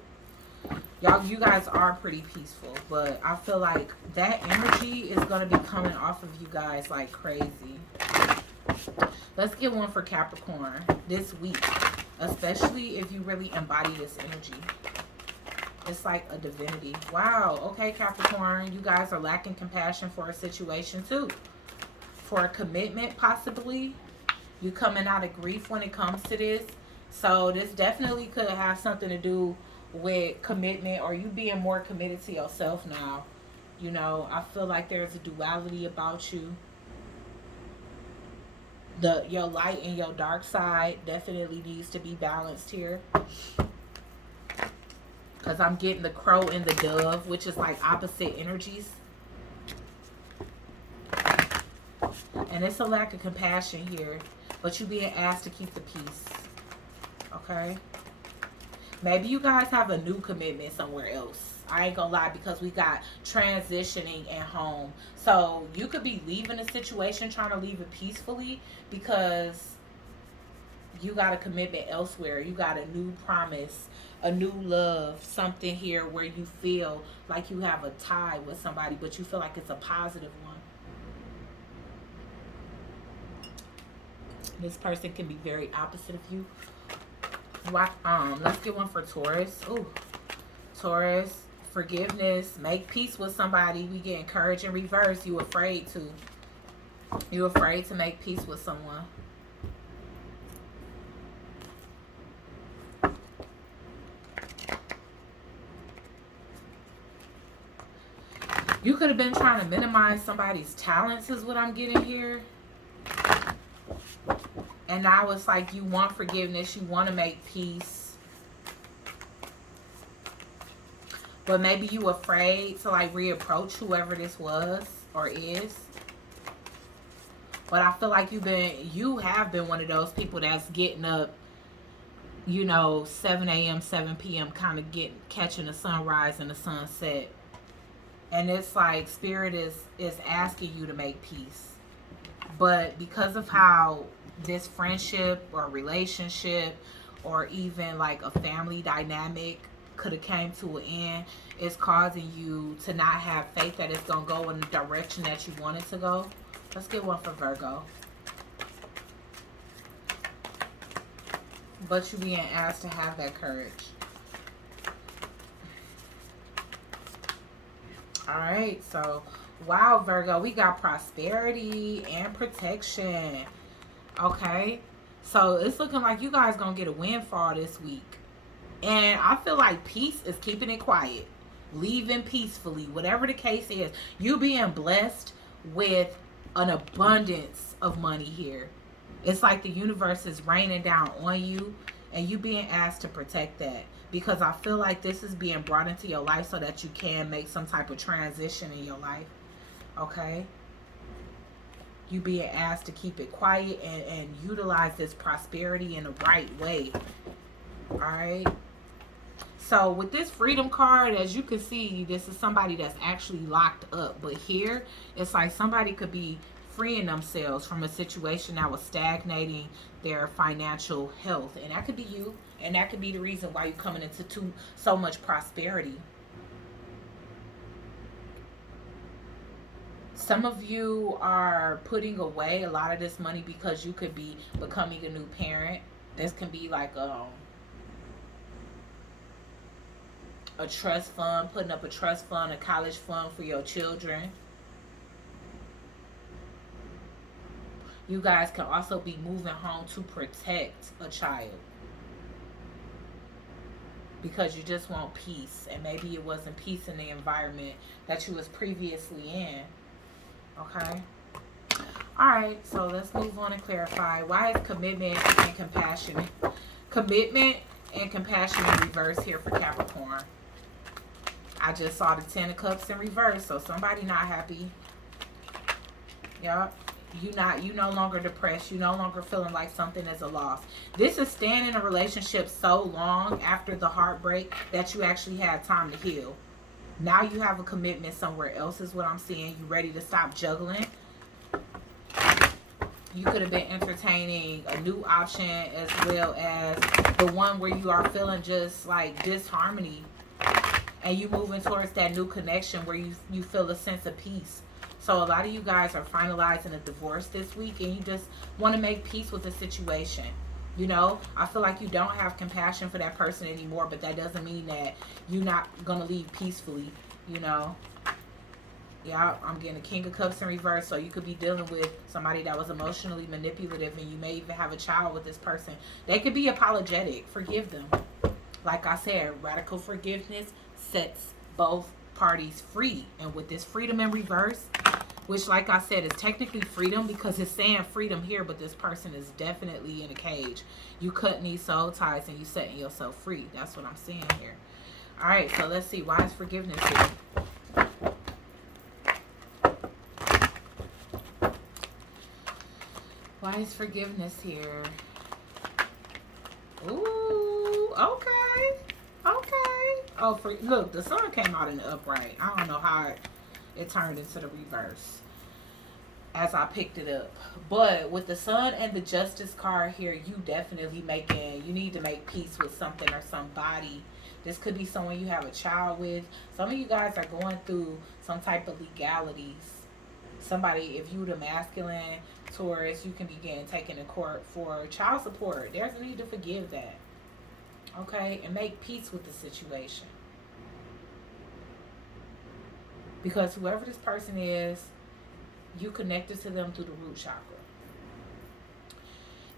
You guys are pretty peaceful, but I feel like that energy is going to be coming off of you guys like crazy. Let's get one for Capricorn this week, especially if you really embody this energy. It's like a divinity. Wow. Okay, Capricorn, you guys are lacking compassion for a situation too. For a commitment, possibly. You coming out of grief when it comes to this. So this definitely could have something to do with commitment, or you being more committed to yourself now. You know, I feel like there's a duality about you. Your light and your dark side definitely needs to be balanced here. Because I'm getting the crow and the dove, which is like opposite energies. And it's a lack of compassion here. But you being asked to keep the peace. Okay? Maybe you guys have a new commitment somewhere else. I ain't gonna lie, because we got transitioning at home. So you could be leaving a situation, trying to leave it peacefully, because you got a commitment elsewhere. You got a new promise, a new love, something here where you feel like you have a tie with somebody, but you feel like it's a positive one. This person can be very opposite of you. Let's get one for Taurus. Ooh, Taurus, forgiveness, make peace with somebody. We get encouraged in reverse. You afraid to. You afraid to make peace with someone. You could have been trying to minimize somebody's talents is what I'm getting here. And now it's like you want forgiveness. You want to make peace. But maybe you afraid to like reapproach whoever this was or is. But I feel like you have been one of those people that's getting up, you know, 7 a.m., 7 p.m., kind of catching the sunrise and the sunset. And it's like spirit is asking you to make peace. But because of how this friendship or relationship or even like a family dynamic could have came to an end, it's causing you to not have faith that it's going to go in the direction that you want it to go. Let's get one for Virgo. But you being asked to have that courage. Alright, so wow, Virgo, we got prosperity and protection. Okay, so it's looking like you guys gonna get a windfall this week. And I feel like peace is keeping it quiet. Leaving peacefully, whatever the case is. You being blessed with an abundance of money here. It's like the universe is raining down on you, and you being asked to protect that. Because I feel like this is being brought into your life so that you can make some type of transition in your life. Okay? You being asked to keep it quiet and utilize this prosperity in the right way. All right. So with this freedom card, as you can see, this is somebody that's actually locked up. But here, it's like somebody could be freeing themselves from a situation that was stagnating their financial health. And that could be you. And that could be the reason why you're coming into so much prosperity. Some of you are putting away a lot of this money because you could be becoming a new parent. This can be like a trust fund, putting up a trust fund, a college fund for your children. You guys can also be moving home to protect a child because you just want peace, and maybe it wasn't peace in the environment that you was previously in. Okay. All right, so let's move on and clarify. Why is commitment and compassion in reverse here for Capricorn? I just saw the 10 of Cups in reverse, so somebody not happy. Yup. You no longer depressed. You no longer feeling like something is a loss. This is staying in a relationship so long after the heartbreak that you actually had time to heal. Now you have a commitment somewhere else is what I'm seeing. You ready to stop juggling. You could have been entertaining a new option as well as the one where you are feeling just like disharmony. And you moving towards that new connection where you feel a sense of peace. So a lot of you guys are finalizing a divorce this week and you just want to make peace with the situation. You know, I feel like you don't have compassion for that person anymore, but that doesn't mean that you're not going to leave peacefully, you know. Yeah, I'm getting a King of Cups in reverse, so you could be dealing with somebody that was emotionally manipulative and you may even have a child with this person. They could be apologetic. Forgive them. Like I said, radical forgiveness sets both parties free. And with this freedom in reverse, which like I said is technically freedom because it's saying freedom here, but this person is definitely in a cage. You cutting these soul ties and you setting yourself free. That's what I'm seeing here. All right, so let's see. Why is forgiveness here? Why is forgiveness here? Ooh, okay. Oh, look, the sun came out in the upright. I don't know how it turned into the reverse as I picked it up. But with the sun and the justice card here, you need to make peace with something or somebody. This could be someone you have a child with. Some of you guys are going through some type of legalities. Somebody, if you the masculine Taurus, you can be getting taken to court for child support. There's a need to forgive that. Okay, and make peace with the situation. Because whoever this person is, you connected to them through the root chakra.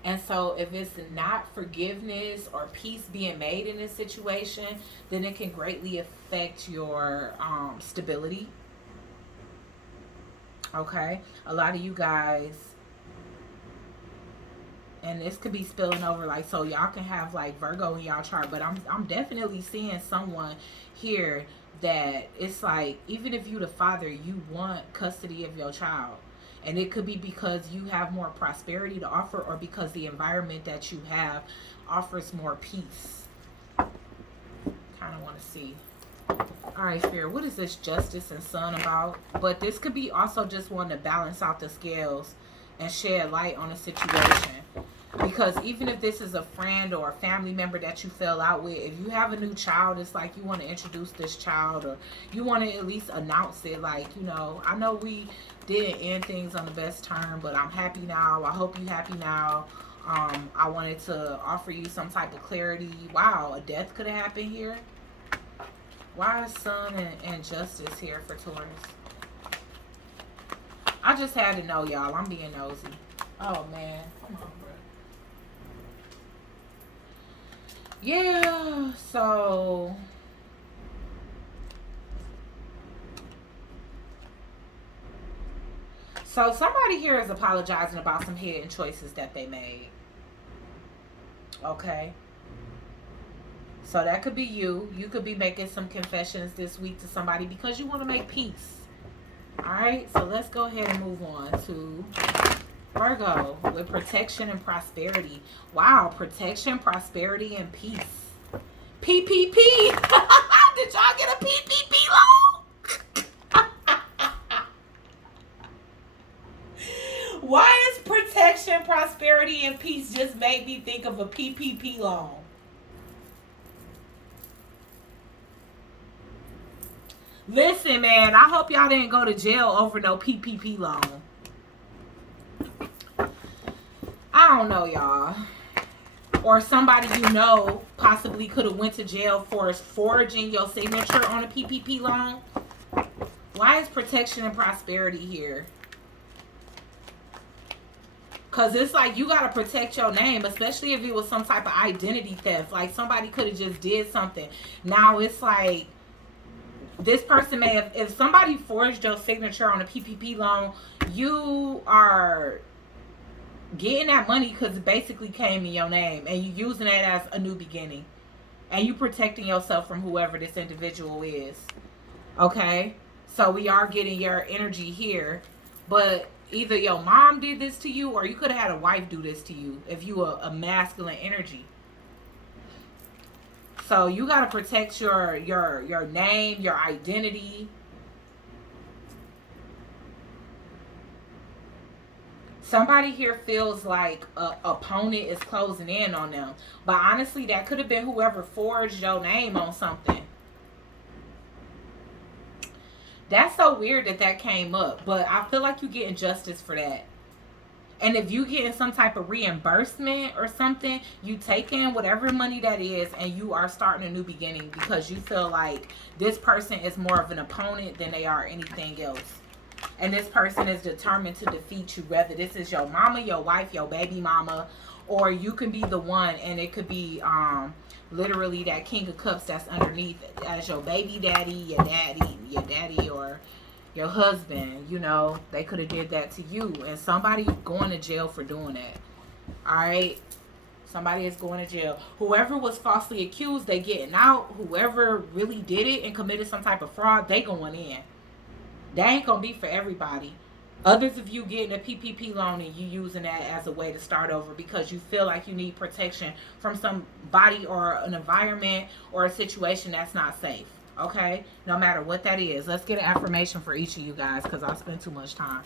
And so if it's not forgiveness or peace being made in this situation, then it can greatly affect your stability. Okay, a lot of you guys, and this could be spilling over, like, so y'all can have like Virgo in y'all chart, but I'm definitely seeing someone here that it's like, even if you the father, you want custody of your child. And it could be because you have more prosperity to offer, or because the environment that you have offers more peace. Kind of want to see. All right, Spirit, what is this justice and sun about? But this could be also just wanting to balance out the scales and shed light on a situation. Because even if this is a friend or a family member that you fell out with, if you have a new child, it's like you want to introduce this child, or you want to at least announce it. Like, you know, I know we didn't end things on the best term, but I'm happy now. I hope you're happy now. I wanted to offer you some type of clarity. Wow, a death could have happened here. Why is sun and justice here for Taurus? I just had to know, y'all. I'm being nosy. Oh, man. Come on, bro. Yeah, so somebody here is apologizing about some hidden choices that they made. Okay. So that could be you. You could be making some confessions this week to somebody because you want to make peace. Alright, so let's go ahead and move on to Virgo with protection and prosperity. Wow, protection, prosperity, and peace. PPP. Did y'all get a PPP loan? Why is protection, prosperity, and peace just made me think of a PPP loan? Listen, man, I hope y'all didn't go to jail over no PPP loan. I don't know, y'all. Or somebody you know possibly could have went to jail for forging your signature on a PPP loan. Why is protection and prosperity here? Because it's like you got to protect your name, especially if it was some type of identity theft. Like somebody could have just did something. Now it's like this person may have, if somebody forged your signature on a PPP loan, you are getting that money because it basically came in your name and you using it as a new beginning. And you protecting yourself from whoever this individual is. Okay? So we are getting your energy here. But either your mom did this to you or you could have had a wife do this to you if you were a masculine energy. So you got to protect your name, your identity. Somebody here feels like a opponent is closing in on them. But honestly, that could have been whoever forged your name on something. That's so weird that came up. But I feel like you're getting justice for that. And if you getting some type of reimbursement or something, you take in whatever money that is and you are starting a new beginning because you feel like this person is more of an opponent than they are anything else. And this person is determined to defeat you, whether this is your mama, your wife, your baby mama, or you can be the one, and it could be literally that King of Cups that's underneath as your baby daddy, your daddy, or your husband. You know, they could have did that to you, and somebody going to jail for doing that. All right, somebody is going to jail. Whoever was falsely accused, they getting out. Whoever really did it and committed some type of fraud, they going in. That ain't gonna be for everybody. Others of you getting a PPP loan and you using that as a way to start over because you feel like you need protection from somebody or an environment or a situation that's not safe. Okay? No matter what that is. Let's get an affirmation for each of you guys because I spent too much time.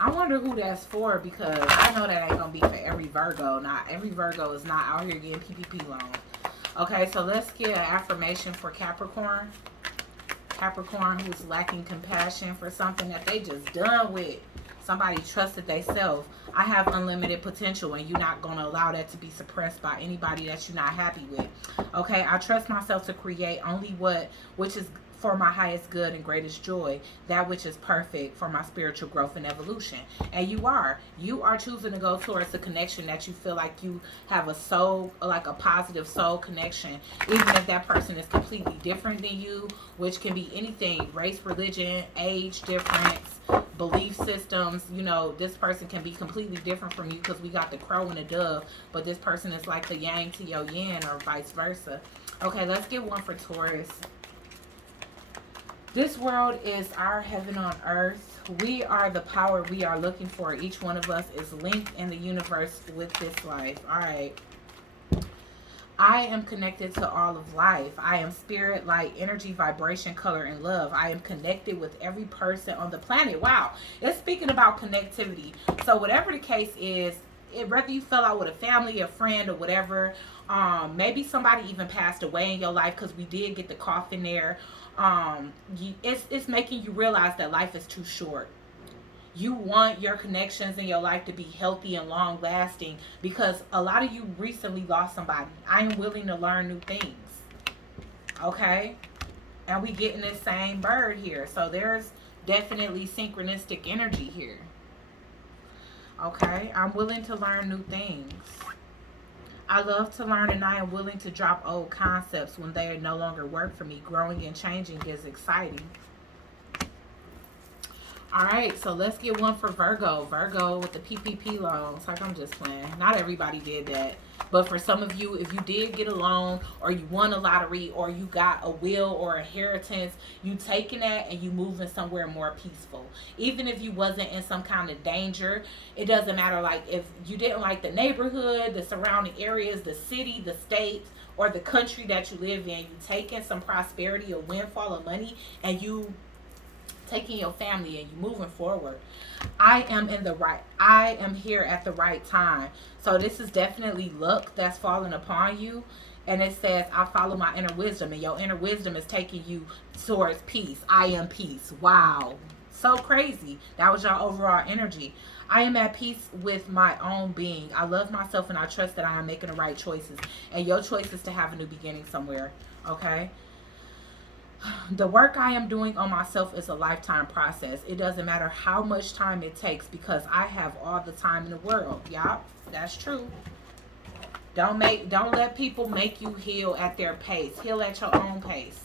I wonder who that's for because I know that ain't gonna be for every Virgo. Not every Virgo is not out here getting PPP loans. Okay, so let's get an affirmation for Capricorn. Capricorn who's lacking compassion for something that they just done with. Somebody trusted theyself. I have unlimited potential and you're not gonna allow that to be suppressed by anybody that you're not happy with. Okay, I trust myself to create only which is for my highest good and greatest joy, that which is perfect for my spiritual growth and evolution. And you are choosing to go towards a connection that you feel like you have a soul, like a positive soul connection, even if that person is completely different than you, which can be anything, race, religion, age difference, belief systems. You know, this person can be completely different from you because we got the crow and the dove, but this person is like the yang to your yin or vice versa. Okay, let's get one for Taurus. This world is our heaven on earth. We are the power we are looking for. Each one of us is linked in the universe with this life. All right. I am connected to all of life. I am spirit, light, energy, vibration, color, and love. I am connected with every person on the planet. Wow. It's speaking about connectivity. So whatever the case is, whether you fell out with a family, a friend, or whatever, maybe somebody even passed away in your life because we did get the coffin there. It's making you realize that life is too short. You want your connections in your life to be healthy and long lasting because a lot of you recently lost somebody. I am willing to learn new things. Okay? And we getting this same bird here. So there's definitely synchronistic energy here. Okay? I'm willing to learn new things. I love to learn and I am willing to drop old concepts when they no longer work for me. Growing and changing is exciting. All right, so let's get one for Virgo. Virgo with the PPP loans. Like, I'm just playing. Not everybody did that. But for some of you, if you did get a loan or you won a lottery or you got a will or inheritance, you taking that and you moving somewhere more peaceful. Even if you wasn't in some kind of danger, it doesn't matter. Like, if you didn't like the neighborhood, the surrounding areas, the city, the state, or the country that you live in, you taking some prosperity or windfall of money and you taking your family and you moving forward. I am here at the right time. So this is definitely luck that's falling upon you. And it says, I follow my inner wisdom, and your inner wisdom is taking you towards peace. I am peace. Wow. So crazy. That was your overall energy. I am at peace with my own being. I love myself and I trust that I am making the right choices. And your choice is to have a new beginning somewhere. Okay? The work I am doing on myself is a lifetime process. It doesn't matter how much time it takes because I have all the time in the world. Yup, that's true. Don't let people make you heal at their pace. Heal at your own pace.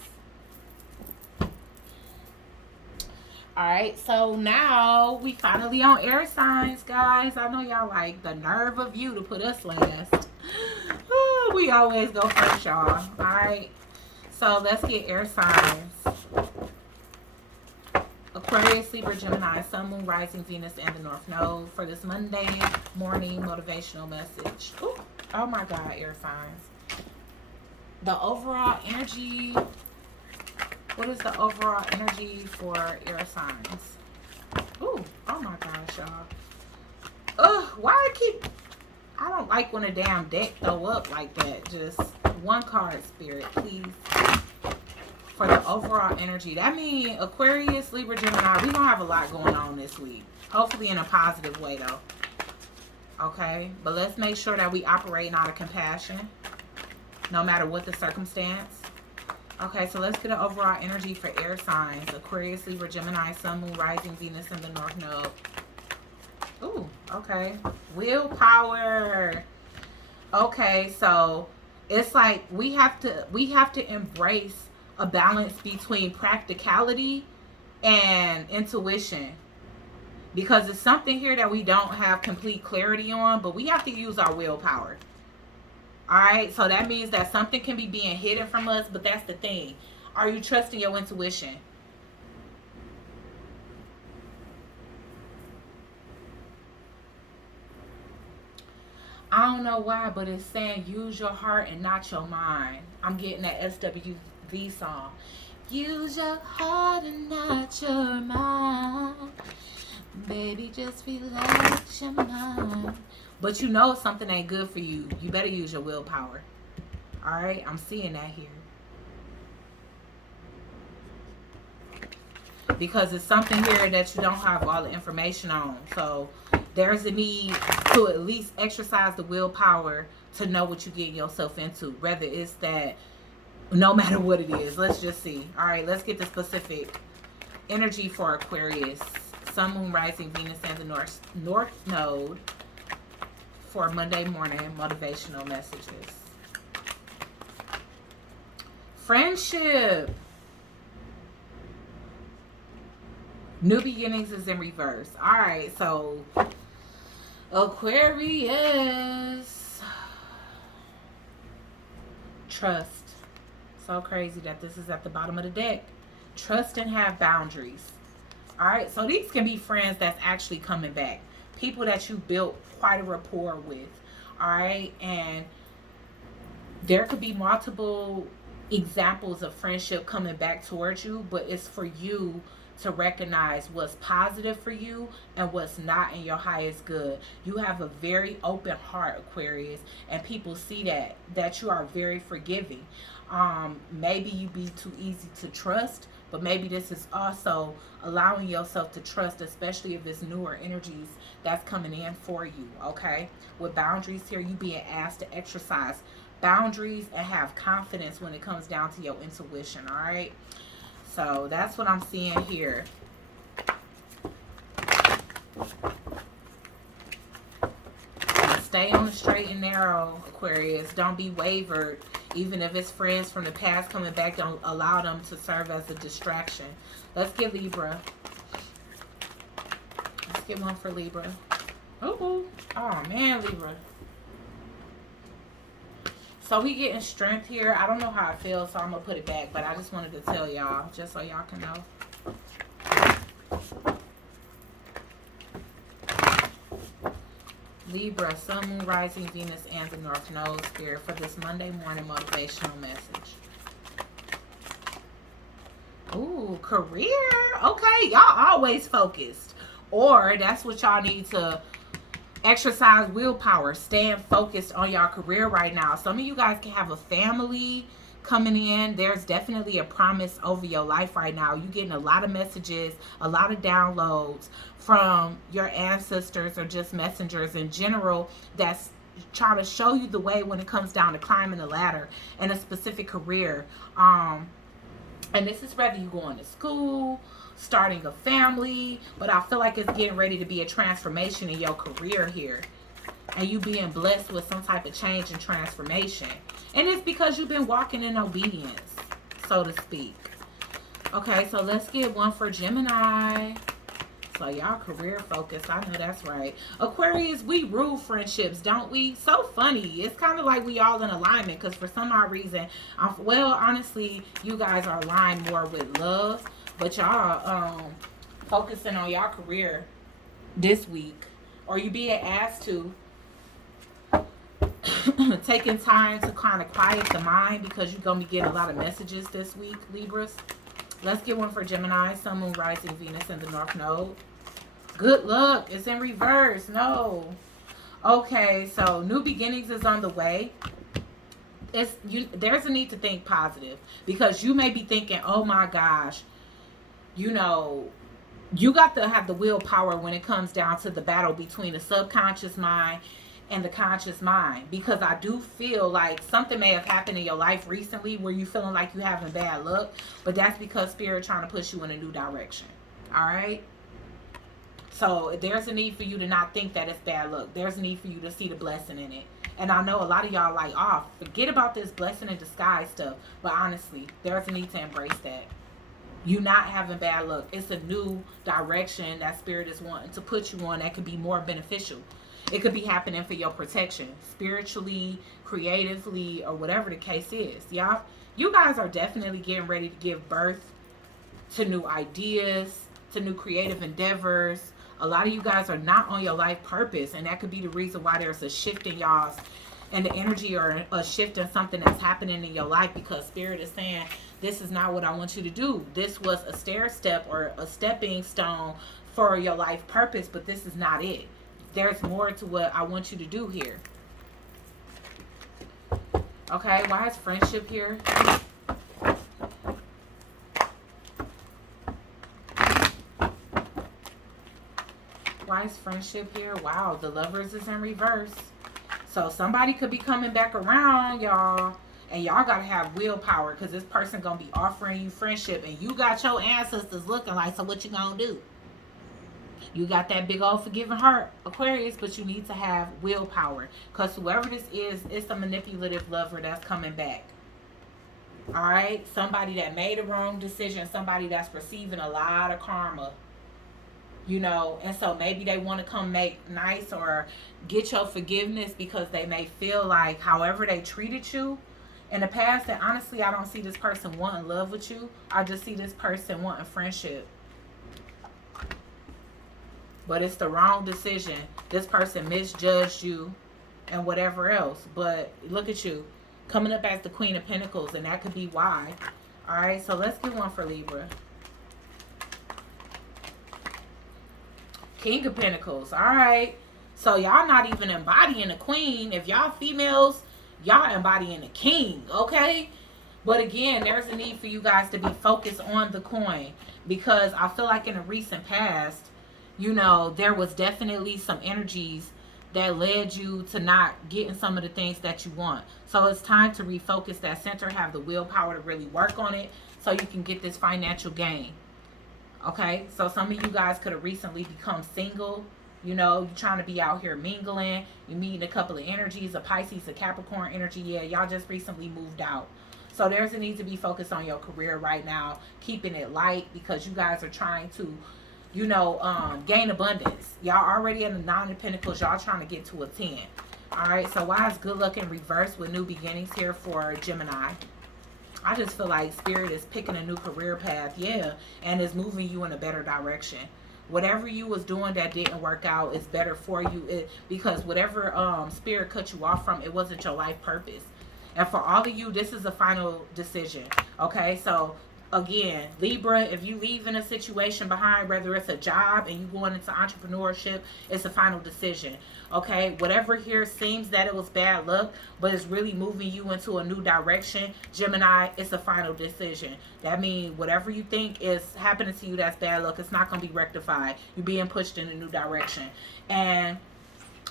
Alright, so now we finally on air signs, guys. I know y'all like the nerve of you to put us last. We always go first, y'all. Alright. So let's get air signs. Aquarius, Libra, Gemini, Sun, Moon, Rising, Venus, and the North Node for this Monday morning motivational message. Ooh, oh my God, air signs. The overall energy. What is the overall energy for air signs? Ooh, oh my gosh, y'all. Ugh, why I don't like when a damn deck throw up like that. Just one card, Spirit, please. For the overall energy. That means Aquarius, Libra, Gemini, we gonna have a lot going on this week. Hopefully in a positive way, though. Okay? But let's make sure that we operate out of compassion, no matter what the circumstance. Okay, so let's get an overall energy for air signs. Aquarius, Libra, Gemini, Sun, Moon, Rising, Venus, and the North Node. Ooh, okay. Willpower. Okay, so it's like we have to embrace a balance between practicality and intuition, because it's something here that we don't have complete clarity on, but we have to use our willpower. All right, so that means that something can be being hidden from us, but that's the thing. Are you trusting your intuition? I don't know why, but it's saying use your heart and not your mind. I'm getting that SWV song. Use your heart and not your mind. Baby, just relax your mind. But you know something ain't good for you. You better use your willpower. Alright? I'm seeing that here. Because it's something here that you don't have all the information on. So there's a need to at least exercise the willpower to know what you're getting yourself into. Whether it's that, no matter what it is. Let's just see. Alright, let's get the specific energy for Aquarius. Sun, Moon, Rising, Venus, and the North Node for Monday morning motivational messages. Friendship. New beginnings is in reverse. Alright, so Aquarius. Trust. So crazy that this is at the bottom of the deck. Trust and have boundaries. Alright, so these can be friends that's actually coming back. People that you built quite a rapport with. Alright, and there could be multiple examples of friendship coming back towards you, but it's for you to recognize what's positive for you and what's not in your highest good. You have a very open heart, Aquarius, and people see that you are very forgiving. Maybe you be too easy to trust, but maybe this is also allowing yourself to trust, especially if it's newer energies that's coming in for you. Okay, with boundaries here, you being asked to exercise boundaries and have confidence when it comes down to your intuition. All right, so that's what I'm seeing here. Stay on the straight and narrow, Aquarius. Don't be wavered. Even if it's friends from the past coming back, don't allow them to serve as a distraction. Let's get Libra. Let's get one for Libra. Oh man, Libra. So we getting strength here. I don't know how I feel, so I'm going to put it back. But I just wanted to tell y'all, just so y'all can know. Libra, Sun, Moon, Rising, Venus, and the North Node, Spirit, for this Monday morning motivational message. Ooh, career. Okay, y'all always focused. Or that's what y'all need to exercise willpower. Staying focused on your career right now. Some of you guys can have a family coming in. There's definitely a promise over your life right now. You're getting a lot of messages, a lot of downloads from your ancestors or just messengers in general that's trying to show you the way when it comes down to climbing the ladder in a specific career. And this is whether you're going to school, starting a family, but I feel like it's getting ready to be a transformation in your career here. And you being blessed with some type of change and transformation. And it's because you've been walking in obedience, so to speak. Okay, so let's get one for Gemini. So y'all career focused. I know that's right. Aquarius, we rule friendships, don't we? So funny. It's kind of like we all in alignment because for some odd reason, well, honestly, you guys are aligned more with love. But y'all focusing on y'all career this week. Or you being asked to. Taking time to kind of quiet the mind because you're going to be getting a lot of messages this week, Libras. Let's get one for Gemini, Sun, Moon, Rising, Venus, and the North Node. Good luck. It's in reverse. No. Okay, so new beginnings is on the way. There's a need to think positive because you may be thinking, oh my gosh, you know, you got to have the willpower when it comes down to the battle between the subconscious mind and the conscious mind, because I do feel like something may have happened in your life recently where you feeling like you having bad luck, but that's because Spirit trying to push you in a new direction. All right, so there's a need for you to not think that it's bad luck. There's a need for you to see the blessing in it. And I know a lot of y'all like, oh, forget about this blessing in disguise stuff, but honestly, there's a need to embrace that. You not having bad luck. It's a new direction that Spirit is wanting to put you on that could be more beneficial. It could be happening for your protection, spiritually, creatively, or whatever the case is. Y'all, you guys are definitely getting ready to give birth to new ideas, to new creative endeavors. A lot of you guys are not on your life purpose, and that could be the reason why there's a shift in y'all's and the energy, or a shift in something that's happening in your life, because Spirit is saying, this is not what I want you to do. This was a stair step or a stepping stone for your life purpose, but this is not it. There's more to what I want you to do here. Okay, why is friendship here? Why is friendship here? Wow, the Lovers is in reverse. So somebody could be coming back around, y'all. And y'all got to have willpower, because this person going to be offering you friendship. And you got your ancestors looking like, so what you going to do? You got that big old forgiving heart, Aquarius, but you need to have willpower. Because whoever this is, it's a manipulative lover that's coming back. Alright? Somebody that made a wrong decision. Somebody that's receiving a lot of karma. You know, and so maybe they want to come make nice or get your forgiveness because they may feel like however they treated you in the past, that honestly, I don't see this person wanting love with you. I just see this person wanting friendship. But it's the wrong decision. This person misjudged you and whatever else. But look at you, coming up as the Queen of Pentacles, and that could be why. All right, so let's get one for Libra. King of Pentacles. All right. So y'all not even embodying the Queen. If y'all females, y'all embodying the King, okay? But again, there's a need for you guys to be focused on the coin, because I feel like in a recent past, you know, there was definitely some energies that led you to not getting some of the things that you want. So it's time to refocus that center, have the willpower to really work on it so you can get this financial gain. Okay, so some of you guys could have recently become single. You know, you're trying to be out here mingling. You're meeting a couple of energies, a Pisces, a Capricorn energy. Yeah, y'all just recently moved out. So there's a need to be focused on your career right now, keeping it light, because you guys are trying to you know, gain abundance. Y'all already in the 9 of Pentacles. Y'all trying to get to a 10. All right, so why is good luck in reverse with new beginnings here for Gemini? I just feel like Spirit is picking a new career path, yeah, and is moving you in a better direction. Whatever you was doing that didn't work out is better for you, because whatever Spirit cut you off from, it wasn't your life purpose. And for all of you, this is a final decision. Okay, so again, Libra, if you leave in a situation behind, whether it's a job and you going into entrepreneurship, it's a final decision. Okay, whatever here seems that it was bad luck, but it's really moving you into a new direction, Gemini, it's a final decision. That means whatever you think is happening to you that's bad luck, it's not going to be rectified. You're being pushed in a new direction. And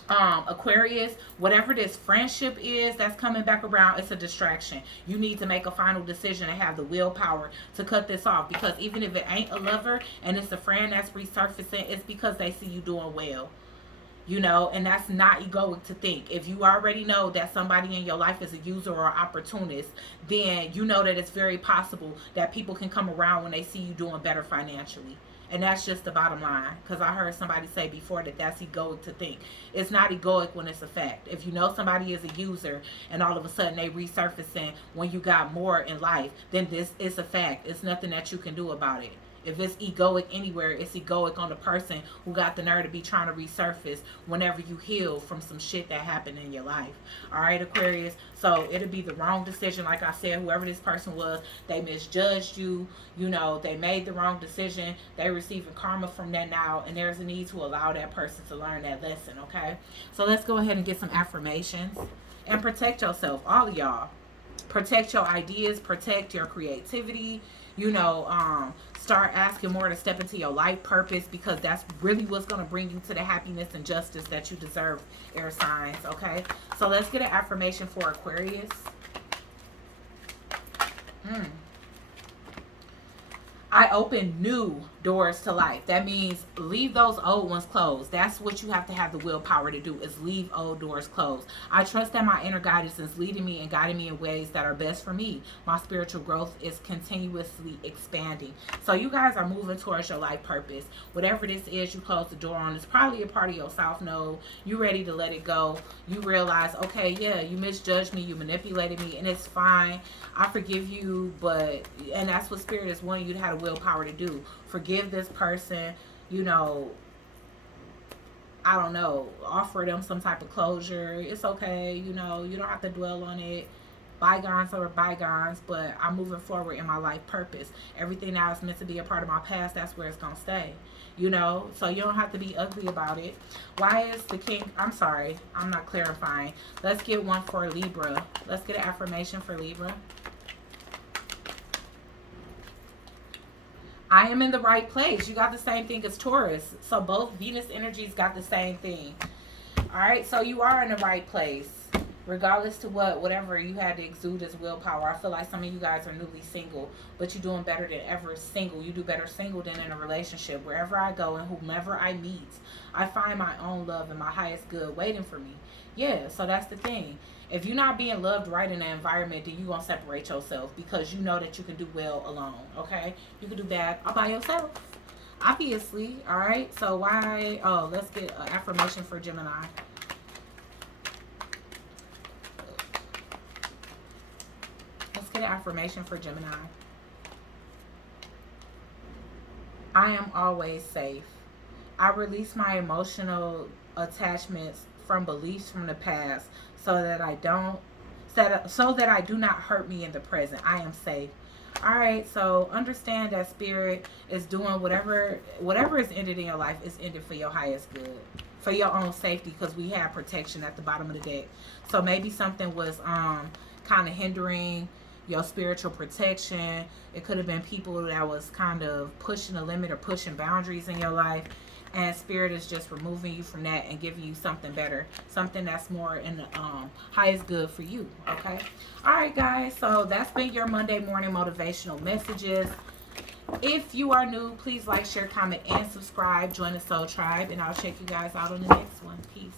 Aquarius, whatever this friendship is that's coming back around, it's a distraction. You need to make a final decision and have the willpower to cut this off, because even if it ain't a lover and it's a friend that's resurfacing, it's because they see you doing well. You know, and that's not egoic to think. If you already know that somebody in your life is a user or opportunist, then you know that it's very possible that people can come around when they see you doing better financially. And that's just the bottom line. Because I heard somebody say before that that's egoic to think. It's not egoic when it's a fact. If you know somebody is a user and all of a sudden they resurfacing when you got more in life, then this is a fact. It's nothing that you can do about it. If it's egoic anywhere, it's egoic on the person who got the nerve to be trying to resurface whenever you heal from some shit that happened in your life. All right, Aquarius. So it'll be the wrong decision. Like I said, whoever this person was, they misjudged you. You know, they made the wrong decision. They're receiving karma from that now. And there's a need to allow that person to learn that lesson, okay? So let's go ahead and get some affirmations. And protect yourself, all of y'all. Protect your ideas. Protect your creativity. You know, start asking more to step into your life purpose, because that's really what's going to bring you to the happiness and justice that you deserve, air signs, okay? So let's get an affirmation for Aquarius. I open new doors to life. That means leave those old ones closed. That's what you have to have the willpower to do, is leave old doors closed. I trust that my inner guidance is leading me and guiding me in ways that are best for me. My spiritual growth is continuously expanding. So you guys are moving towards your life purpose. Whatever this is, you close the door on. It's probably a part of your South Node. You ready to let it go. You realize, okay, yeah, you misjudged me. You manipulated me, and it's fine. I forgive you, and that's what Spirit is wanting you to have the willpower to do. Forgive this person, you know, I don't know, offer them some type of closure. It's okay, you know, you don't have to dwell on it. Bygones are bygones, but I'm moving forward in my life purpose. Everything that was meant to be a part of my past, that's where it's going to stay. You know, so you don't have to be ugly about it. Why is the king, I'm sorry, I'm not clarifying. Let's get one for Libra. Let's get an affirmation for Libra. I am in the right place. You got the same thing as Taurus. So both Venus energies got the same thing. All right, so you are in the right place. Regardless to whatever you had to exude as willpower. I feel like some of you guys are newly single, but you're doing better than ever single. You do better single than in a relationship. Wherever I go and whomever I meet, I find my own love and my highest good waiting for me. Yeah, so that's the thing. If you're not being loved right in the environment, then you're going to separate yourself, because you know that you can do well alone, okay? You can do bad all by yourself, obviously, all right? So why, let's get an affirmation for Gemini. Let's get an affirmation for Gemini. I am always safe. I release my emotional attachments from beliefs from the past, so that I do not hurt me in the present. I am safe. All right, so understand that Spirit is doing whatever is ended in your life is ended for your highest good, for your own safety, because we have protection at the bottom of the deck. So maybe something was kind of hindering your spiritual protection. It could have been people that was kind of pushing a limit or pushing boundaries in your life. And Spirit is just removing you from that and giving you something better, something that's more in the highest good for you, okay? All right, guys, so that's been your Monday morning motivational messages. If you are new, please like, share, comment, and subscribe. Join the Soul Tribe, and I'll check you guys out on the next one. Peace.